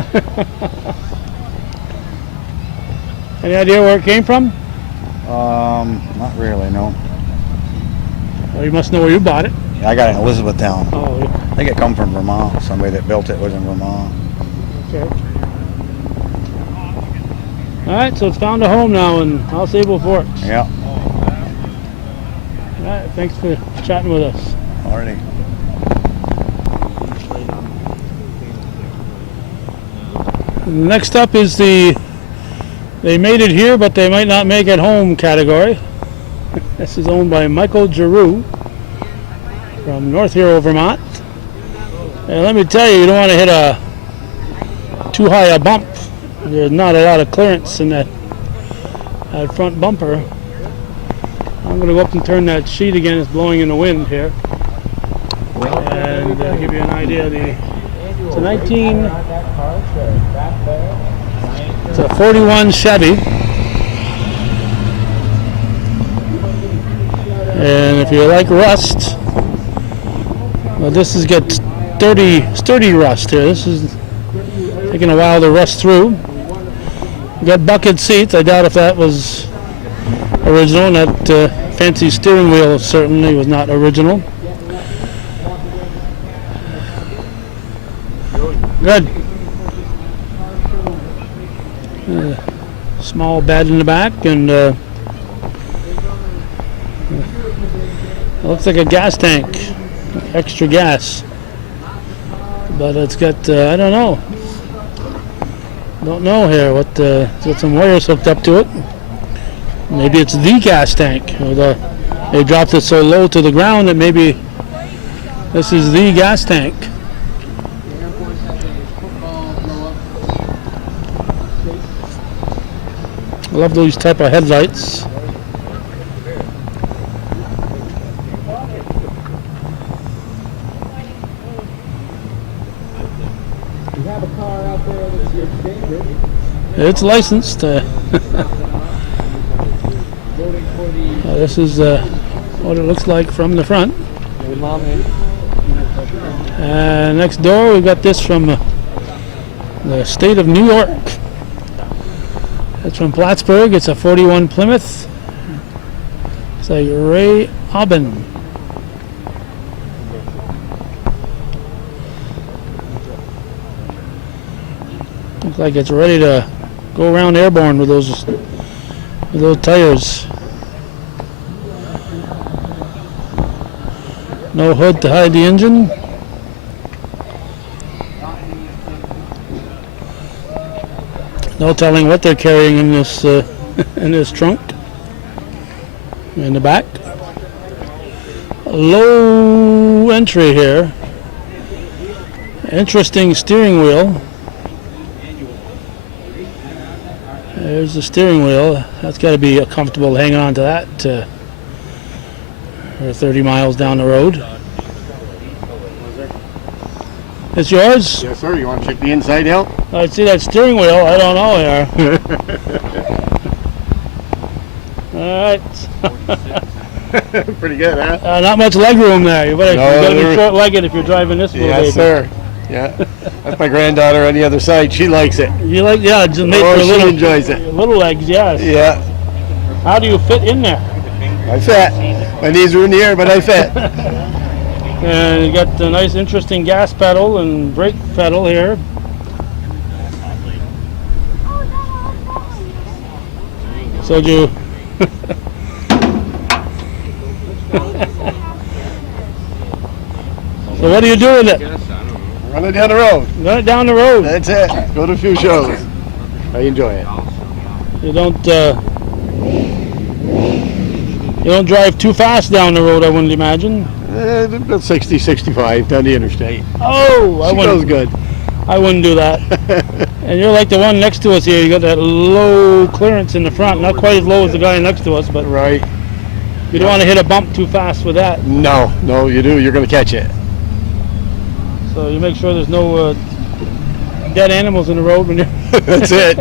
Any idea where it came from? Not really, no. Well, you must know where you bought it. Yeah, I got it in Elizabethtown. Oh, I think it come from Vermont. Somebody that built it was in Vermont. okay. All right, so it's found a home now in All Sable Forks. Yeah. All right, thanks for chatting with us. Already. Next up is they made it here, but they might not make it home category. This is owned by Michael Giroux from North Hero, Vermont. And let me tell you, you don't want to hit too high a bump. There's not a lot of clearance in that front bumper. I'm going to go up and turn that sheet again. It's blowing in the wind here. And give you an idea. It's a 41 Chevy. And if you like rust, well, this has got sturdy rust here. This is taking a while to rust through. You got bucket seats. I doubt if that was original. And that fancy steering wheel certainly was not original. Good. Small bed in the back, and it looks like a gas tank, extra gas. But it's got I don't know here what. It's got some wires hooked up to it. Maybe it's the gas tank. Or they dropped it so low to the ground that maybe this is the gas tank. I love those type of headlights. You have a car out there that's dangerous. It's licensed. Voting for the This is what it looks like from the front. Next door, we got this from the state of New York. It's from Plattsburgh. It's a 41 Plymouth. It's a Ray Aubin. Looks like it's ready to go around airborne with those tires. No hood to hide the engine. No telling what they're carrying in this in this trunk. In the back. Low entry here. Interesting steering wheel. There's the steering wheel. That's got to be comfortable hanging on to that for 30 miles down the road. It's yours? Yes, sir. You want to check the inside out? I see that steering wheel. I don't know here. All right. Pretty good, huh? Not much leg room there. You better, No, you gotta be there- short-legged if you're driving this little baby. Yes, sir. Yeah. That's my granddaughter on the other side. She likes it. You like, yeah, it's just made Oh, for she little, enjoys it. little legs, yes. Yeah. How do you fit in there? I fit. My knees are in the air, but I fit. And you got the nice, interesting gas pedal and brake pedal here. So do you? So what do you do with it? Run it down the road. Run it down the road. That's it. Go to a few shows. I enjoy it. You don't drive too fast down the road, I wouldn't imagine. About 60, 65 down the interstate. Oh, She goes good. I wouldn't do that. And you're like the one next to us here. You got that low clearance in the front, not quite as low as the guy next to us, but Right. you don't want to hit a bump too fast with that. No, you do. You're going to catch it. So you make sure there's no dead animals in the road when you're. That's it.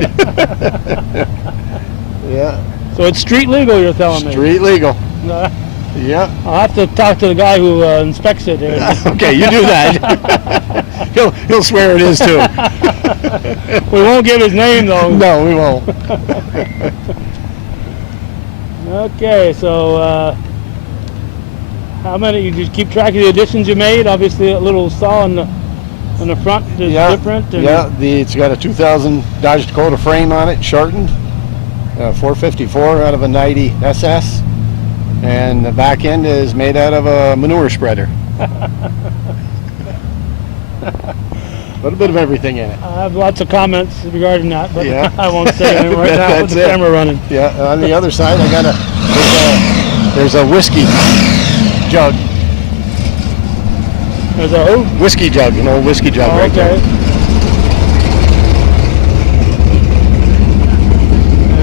Yeah. So it's street legal, you're telling me. Street legal. No, Yeah. I'll have to talk to the guy who inspects it here. Okay, you do that. he'll swear it is too. We won't give his name though. No, we won't. Okay, so how many? You just keep track of the additions you made. Obviously, a little saw on the front is different. And Yeah, it's got a 2000 Dodge Dakota frame on it, shortened. 454 out of a 90 SS. And the back end is made out of a manure spreader. A little bit of everything in it. I have lots of comments regarding that, but Yeah. I won't say anything right now with That's the it. camera running. Yeah, on the other side, I got there's a whiskey jug. There's a who? Whiskey jug, an old whiskey jug Oh, right okay. there.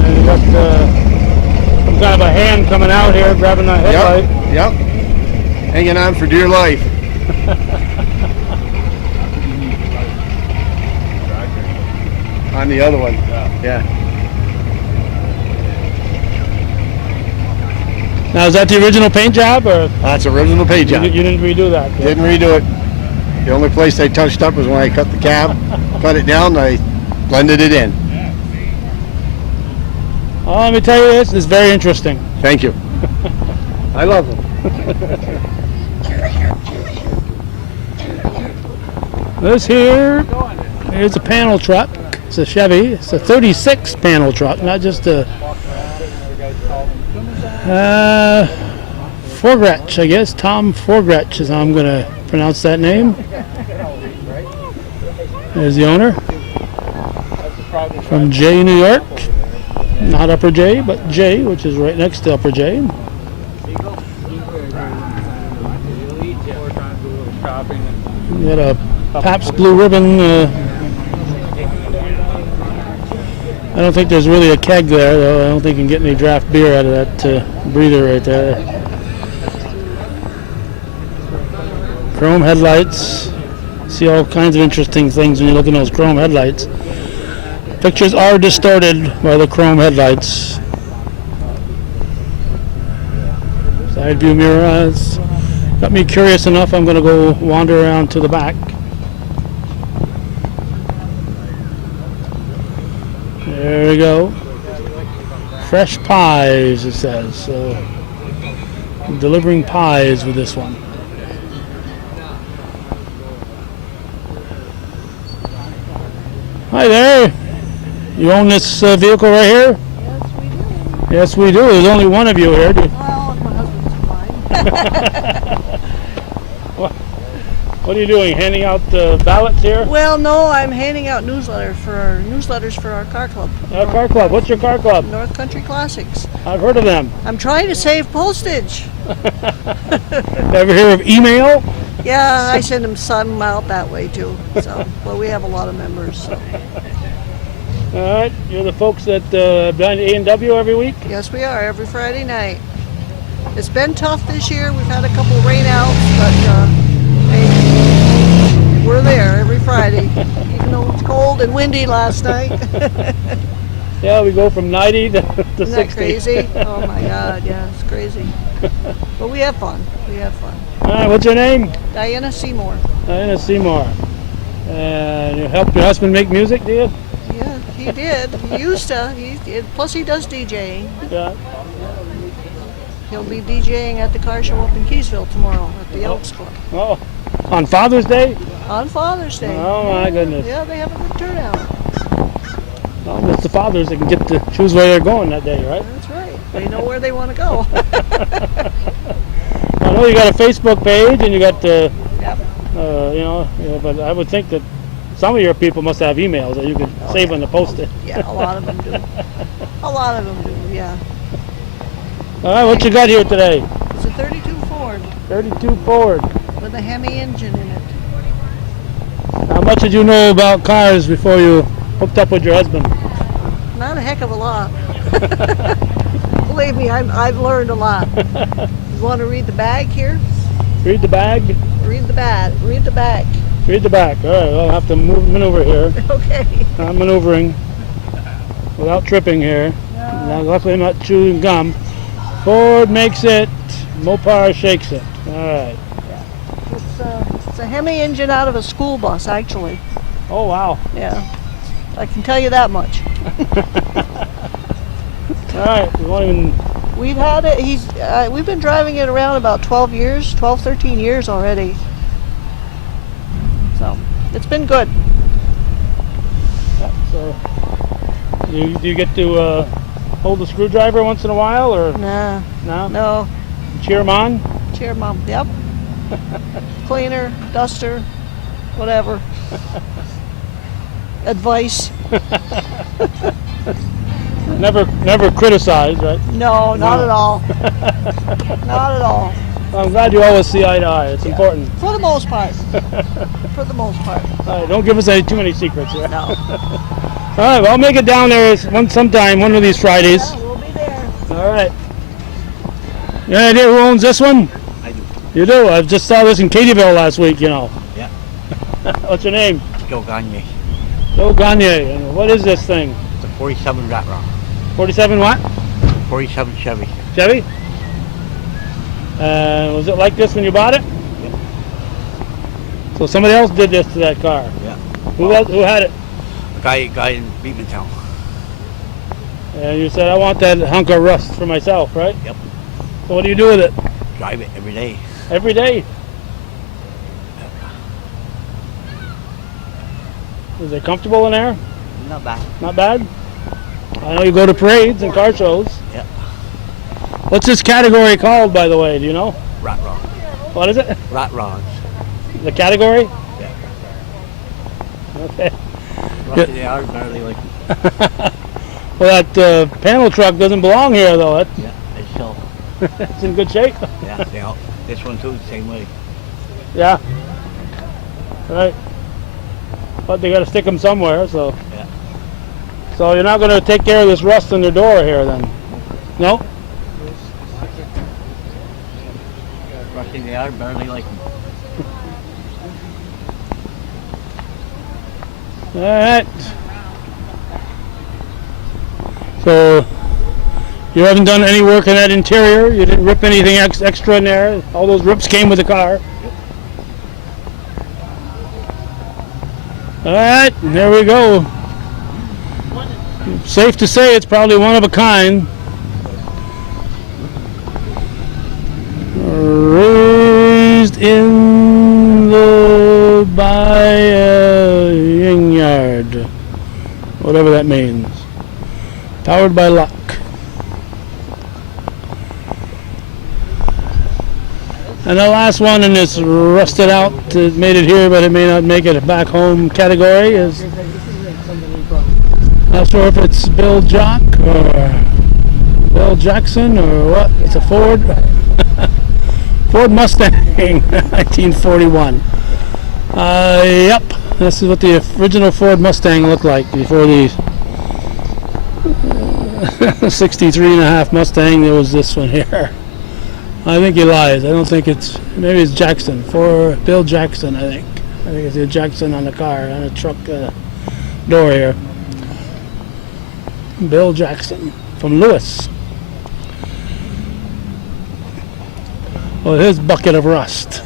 And you got some kind of a hand coming out here, grabbing that headlight. Yep. Hanging on for dear life. On the other one. Yeah. Now, is that the original paint job, or That's original paint you, job. you didn't redo that? Didn't redo it. The only place I touched up was when I cut the cab, cut it down, I blended it in. Oh, let me tell you this. It's very interesting. Thank you. I love them. This here is a panel truck. It's a Chevy. It's a 36 panel truck, not just a Forgretch, I guess. Tom Forgretch is how I'm going to pronounce that name. There's the owner. From J, New York. Not Upper J, but J, which is right next to Upper J. You got a Pabst Blue Ribbon. I don't think there's really a keg there, though. I don't think you can get any draft beer out of that breather right there. Chrome headlights. See all kinds of interesting things when you look at those chrome headlights. Pictures are distorted by the chrome headlights. Side view mirrors. Got me curious enough, I'm going to go wander around to the back. There we go. Fresh pies, it says. So, I'm delivering pies with this one. Hi there. You own this vehicle right here? Yes, we do. There's only one of you here. Well, my husband's mine. What are you doing? Handing out ballots here? Well, no, I'm handing out newsletters for our car club. Our car club. What's your car club? North Country Classics. I've heard of them. I'm trying to save postage. Ever hear of email? Yeah, I send some out that way too. So, well, we have a lot of members. So. All right, you're the folks that behind A&W every week? Yes, we are every Friday night. It's been tough this year. We've had a couple rainouts, but hey, we're there every Friday, even though it's cold and windy last night. Yeah, we go from 90 to 60. Isn't that crazy? Oh my God, yeah, it's crazy. But we have fun. We have fun. All right, what's your name? Diana Seymour. Diana Seymour. And you help your husband make music, do you? Yeah, he did. He used to. He did. Plus, he does DJing. Yeah. He'll be DJing at the car show up in Keysville tomorrow at the Elks Club. Oh, on Father's Day? On Father's Day. Oh my goodness. Yeah, they have a good turnout. Well, it's the fathers that can get to choose where they're going that day, right? That's right. They know where they want to go. I know you got a Facebook page and you got the, Yep. but I would think that some of your people must have emails that you could save when to post it. Yeah, a lot of them do. A lot of them do, yeah. All right, what you got here today? It's a 32 Ford 32 Ford. with a Hemi engine in it. How much did you know about cars before you hooked up with your husband? Not a heck of a lot. Believe me, I've learned a lot. You want to read the bag here? Read the bag. Read the bag. Read the back. Read the back. All right, I'll have to maneuver here. Okay. I'm maneuvering without tripping here. Now, luckily I'm not chewing gum. Ford makes it, Mopar shakes it. All right. It's a Hemi engine out of a school bus, actually. Oh, wow. Yeah. I can tell you that much. All right, we won't even... We've had it, we've been driving it around about 13 years already. So, it's been good. So, do you get to hold the screwdriver once in a while, or Nah. no? No. Cheer 'em on? Cheer mom. Yep. Cleaner, duster, whatever. Advice. Never criticize, right? No, not at all. Not at all. Well, I'm glad you always see eye to eye. It's important. For the most part. For the most part. All right, don't give us too many secrets here. No. All right, well, I'll make it down there sometime, one of these Fridays. Yeah, we'll be there. All right. You have any idea who owns this one? I do. You do? I just saw this in Katyville last week, you know. Yeah. What's your name? Joe Gagne. Joe Gagne. And what is this thing? It's a 47 Rat Rock. 47 what? 47 Chevy. Chevy? Was it like this when you bought it? Yep. So somebody else did this to that car. Yeah. Who had it? A guy in Beekmantown. And you said, I want that hunk of rust for myself, right? Yep. So what do you do with it? Drive it every day. Every day? Is it comfortable in there? Not bad. Not bad? I know you go to parades and car shows. Yep. What's this category called, by the way? Do you know? Rat Rod. What is it? Rat Rods. The category? Yeah. Okay. Roughly they are barely like. Well, that panel truck doesn't belong here, though. Yeah. It's still. It's in good shape. Yeah. They all. This one too. The same way. Yeah. Right. But they got to stick them somewhere, so. Yeah. So you're not going to take care of this rust in the door here, then? No? Roughly they are barely like. All right. So You haven't done any work in that interior? You didn't rip anything extra in there? All those rips came with the car? Alright, there we go. Safe to say it's probably one of a kind. Raised in the buying yard. Whatever that means. Powered by luck. And the last one in this rusted out, it made it here, but it may not make it a back home category is, not sure if it's Bill Jock or Bill Jackson or what. It's a Ford. Ford Mustang, 1941. Yep, this is what the original Ford Mustang looked like before the 63.5 Mustang. There was this one here. I think he lies. I don't think it's, maybe it's Jackson, for Bill Jackson, I think. I think it's a Jackson on the car, on the truck door here. Bill Jackson from Lewis. Well, his bucket of rust.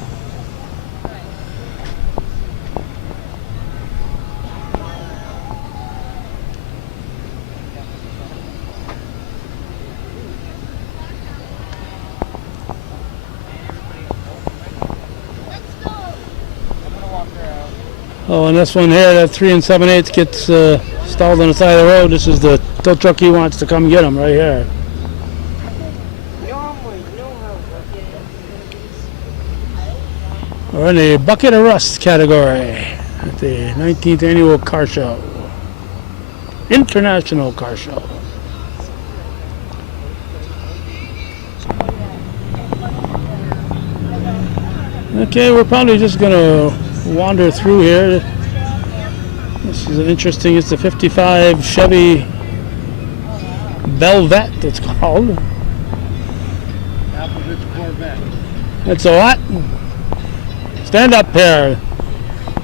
Oh, and this one here, that 3 7/8 gets stalled on the side of the road. This is the tow truck he wants to come get him right here. We're in the bucket of rust category at the 19th annual car show. International car show. Okay, we're probably just gonna wander through here. This is an interesting, it's a 55 Chevy Belvette, it's called. Half of it's Corvette. It's a what? Stand up here.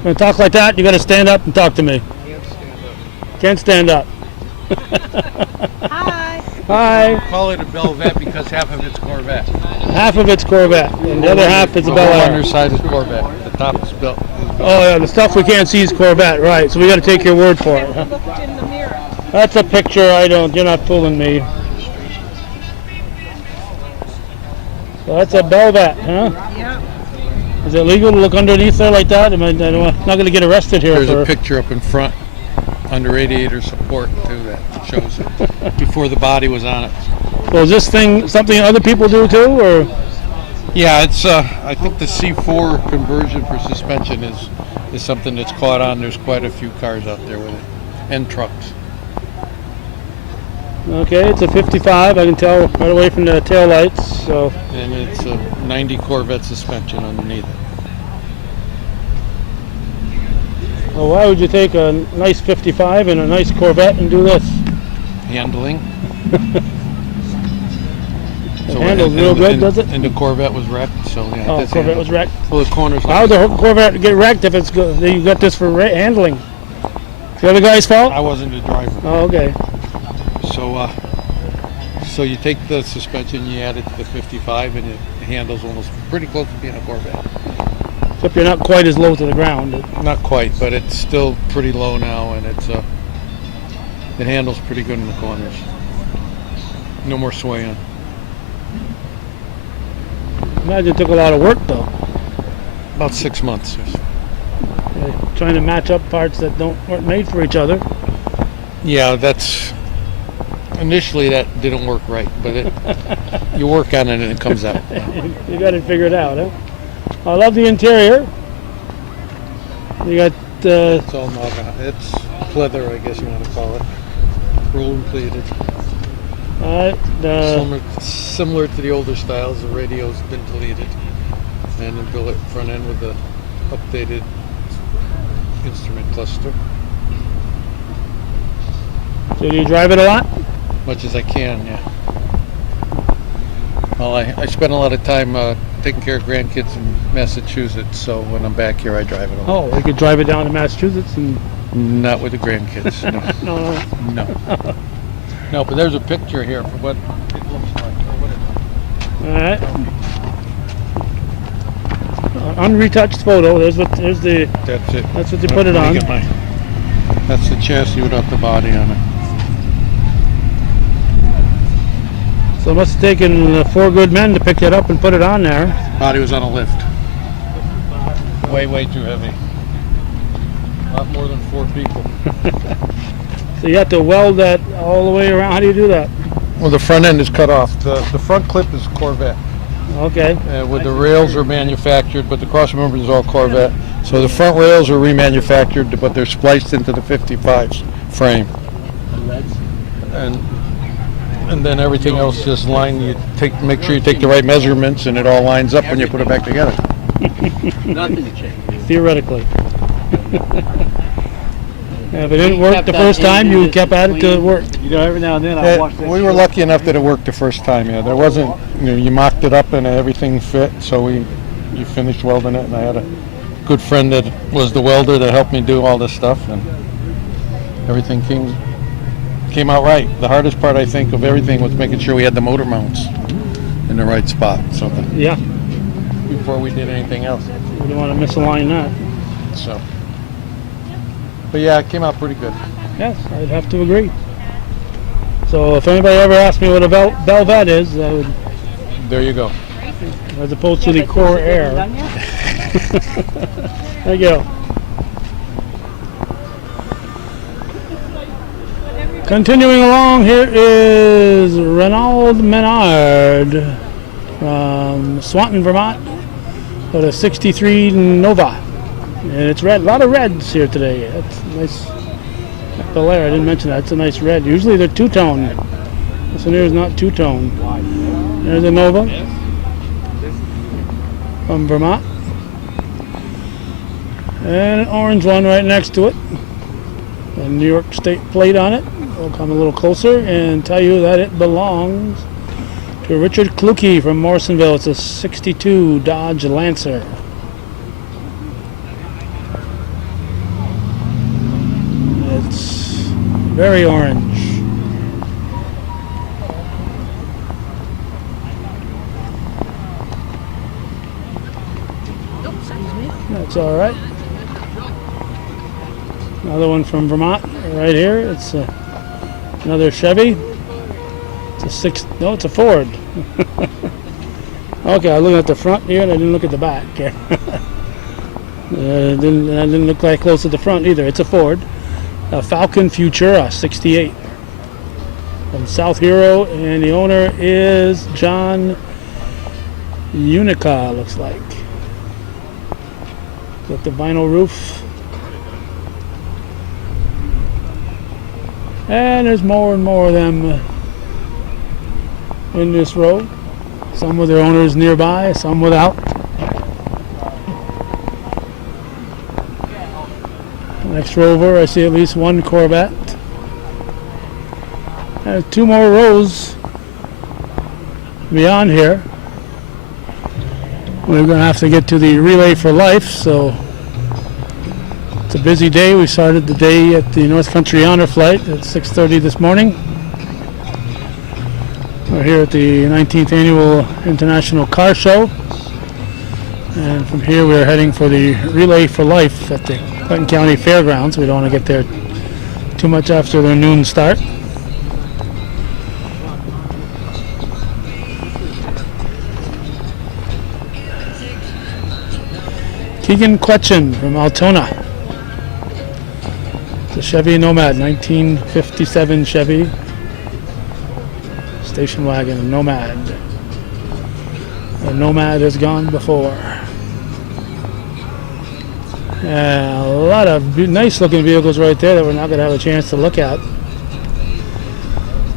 When I talk like that, you gotta stand up and talk to me. Can't stand up. Hi. Hi. Call it a Belvette because half of it's Corvette. Half of it's Corvette, and the other half is a Bel The whole Air. underside is Corvette. The top is built. Oh yeah, the stuff we can't see is Corvette, right? So we got to take your word for it. Huh? Looked in the mirror. That's a picture. You're not fooling me. So that's a Belvette, huh? Yeah. Is it legal to look underneath there like that? I'm not going to get arrested here. There's a picture up in front under radiator support too that shows it before the body was on it. So is this thing something other people do too, or? Yeah, it's I think the C4 conversion for suspension is something that's caught on. There's quite a few cars out there with it, and trucks. Okay, it's a 55. I can tell right away from the tail lights. So. And it's a 90 Corvette suspension underneath it. Well, why would you take a nice 55 and a nice Corvette and do this? Handling. It handles real good, does it? And the Corvette was wrecked, so yeah. Oh, Corvette was wrecked. Well, the corners. How would the Corvette get wrecked if it's good? You got this for handling? The other guy's fault? I wasn't the driver. Oh, okay. So you take the suspension, you add it to the 55, and it handles almost pretty close to being a Corvette. Except you're not quite as low to the ground. Not quite, but it's still pretty low now, and it handles pretty good in the corners. No more swaying. Imagine it took a lot of work though. About 6 months. Trying to match up parts that weren't made for each other. Yeah, initially that didn't work right, but you work on it and it comes out. You got it figured out, huh? I love the interior. You got. It's all knock-on. It's pleather, I guess you want to call it. Rolled and pleated. Similar to the older styles, the radio's been deleted, and then built it front end with the updated instrument cluster. So do you drive it a lot? Much as I can, yeah. Well, I spend a lot of time taking care of grandkids in Massachusetts, so when I'm back here, I drive it a lot. Oh, you could drive it down to Massachusetts and. Not with the grandkids. No. No. No. No, but there's a picture here for what it All right. Unretouched photo. There's the. That's it. That's what you put it on. That's the chassis without the body on it. So it must have taken 4 good men to pick it up and put it on there. Body was on a lift. Way too heavy. A lot more than 4 people. So you have to weld that all the way around. How do you do that? Well, the front end is cut off. The front clip is Corvette. Okay. With the rails are manufactured, but the cross member is all Corvette. So the front rails are remanufactured, but they're spliced into the 55's frame. And then everything else just make sure you take the right measurements, and it all lines up when you put it back together. Nothing changed. Theoretically. Yeah, if it didn't work the first time, you kept at it till it worked. You know, every now and then I watch that. We were lucky enough that it worked the first time. Yeah, there wasn't. You mocked it up and everything fit. So you finished welding it, and I had a good friend that was the welder that helped me do all this stuff, and everything came out right. The hardest part, I think, of everything was making sure we had the motor mounts in the right spot. Yeah. Before we did anything else. We don't want to misalign that. So. But yeah, it came out pretty good. Yes, I'd have to agree. So if anybody ever asked me what a Velvet is, I would. There you go. As opposed to the Core Air. There you go. Continuing along, here is Renaud Menard from Swanton, Vermont, with a 63 Nova. And it's red. A lot of reds here today. That's nice. Bel Air, I didn't mention that. It's a nice red. Usually they're two-tone. This one here is not two-tone. There's a Nova from Vermont. And an orange one right next to it. A New York State plate on it. We'll come a little closer and tell you that it belongs to Richard Kluke from Morrisonville. It's a 62 Dodge Lancer. It's very orange. That's all right. Another one from Vermont right here. It's another Chevy. It's a Ford. Okay, I looked at the front here and I didn't look at the back. I didn't look that close at the front either. It's a Ford. A Falcon Futura 68 from South Hero, and the owner is John Unica, looks like. Got the vinyl roof. And there's more and more of them in this row. Some with their owners nearby, some without. Next row over, I see at least one Corvette. There's 2 more rows beyond here. We're going to have to get to the Relay for Life, so it's a busy day. We started the day at the North Country Honor Flight at 6:30 this morning. We're here at the 19th Annual International Car Show. And from here we're heading for the Relay for Life at the Clinton County Fairgrounds. We don't want to get there too much after their noon start. Keegan Quetchen from Altona. It's a Chevy Nomad, 1957 Chevy. Station wagon, Nomad. The Nomad has gone before. A lot of nice looking vehicles right there that we're not going to have a chance to look at.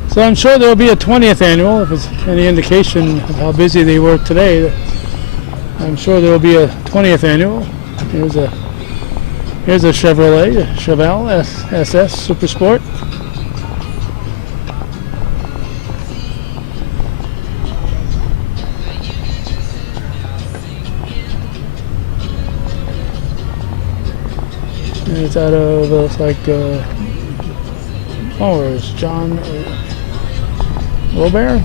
So I'm sure there will be a 20th annual, if it's any indication of how busy they were today. I'm sure there will be a 20th annual. Here's a Chevrolet, a Chevelle SS Super Sport. It's out of, looks like, where's John Robert?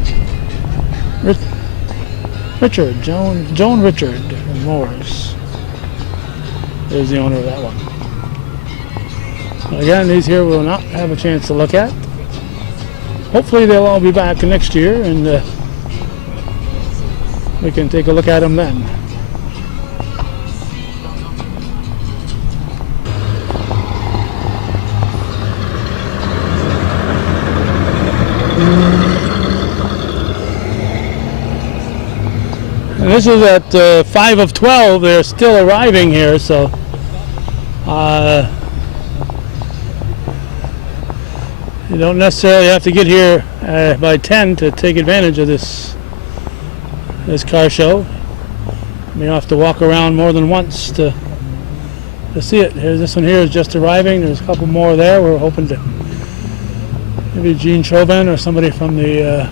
Richard, Joan Richard Moores is the owner of that one. Again, these here we'll not have a chance to look at. Hopefully they'll all be back next year and we can take a look at them then. And this is at 5 of 12. They're still arriving here, so you don't necessarily have to get here by 10 to take advantage of this car show. You may have to walk around more than once to see it. This one here is just arriving. There's a couple more there. We're hoping to maybe Gene Chauvin or somebody from the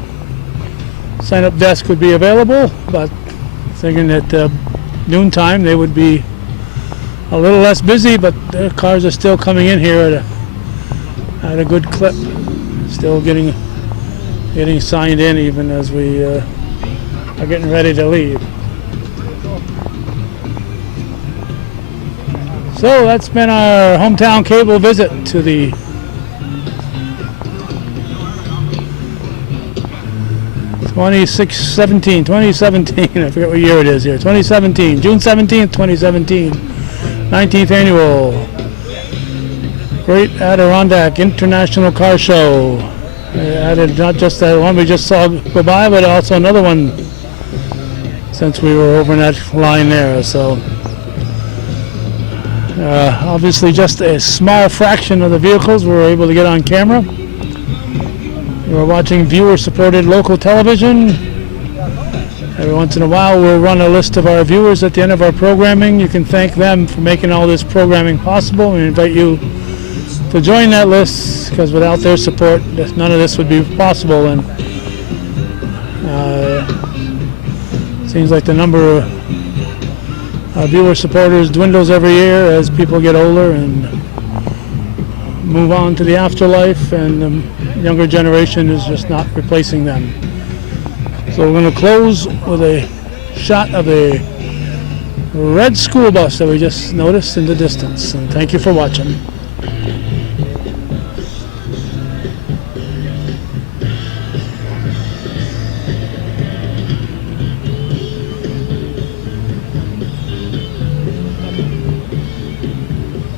sign-up desk would be available, but thinking at noontime they would be a little less busy, but their cars are still coming in here at a good clip. Still getting signed in even as we are getting ready to leave. So that's been our hometown cable visit to the '17, I forget what year it is here. 2017, June 17th, 2017, 19th annual Great Adirondack International Car Show. They added not just that one we just saw go by, but also another one since we were over in that line there. So obviously just a small fraction of the vehicles we were able to get on camera. We're watching viewer-supported local television. Every once in a while we'll run a list of our viewers at the end of our programming. You can thank them for making all this programming possible. We invite you to join that list because without their support none of this would be possible. And seems like the number of viewer supporters dwindles every year as people get older and move on to the afterlife, and the younger generation is just not replacing them. So we're going to close with a shot of a red school bus that we just noticed in the distance. And thank you for watching.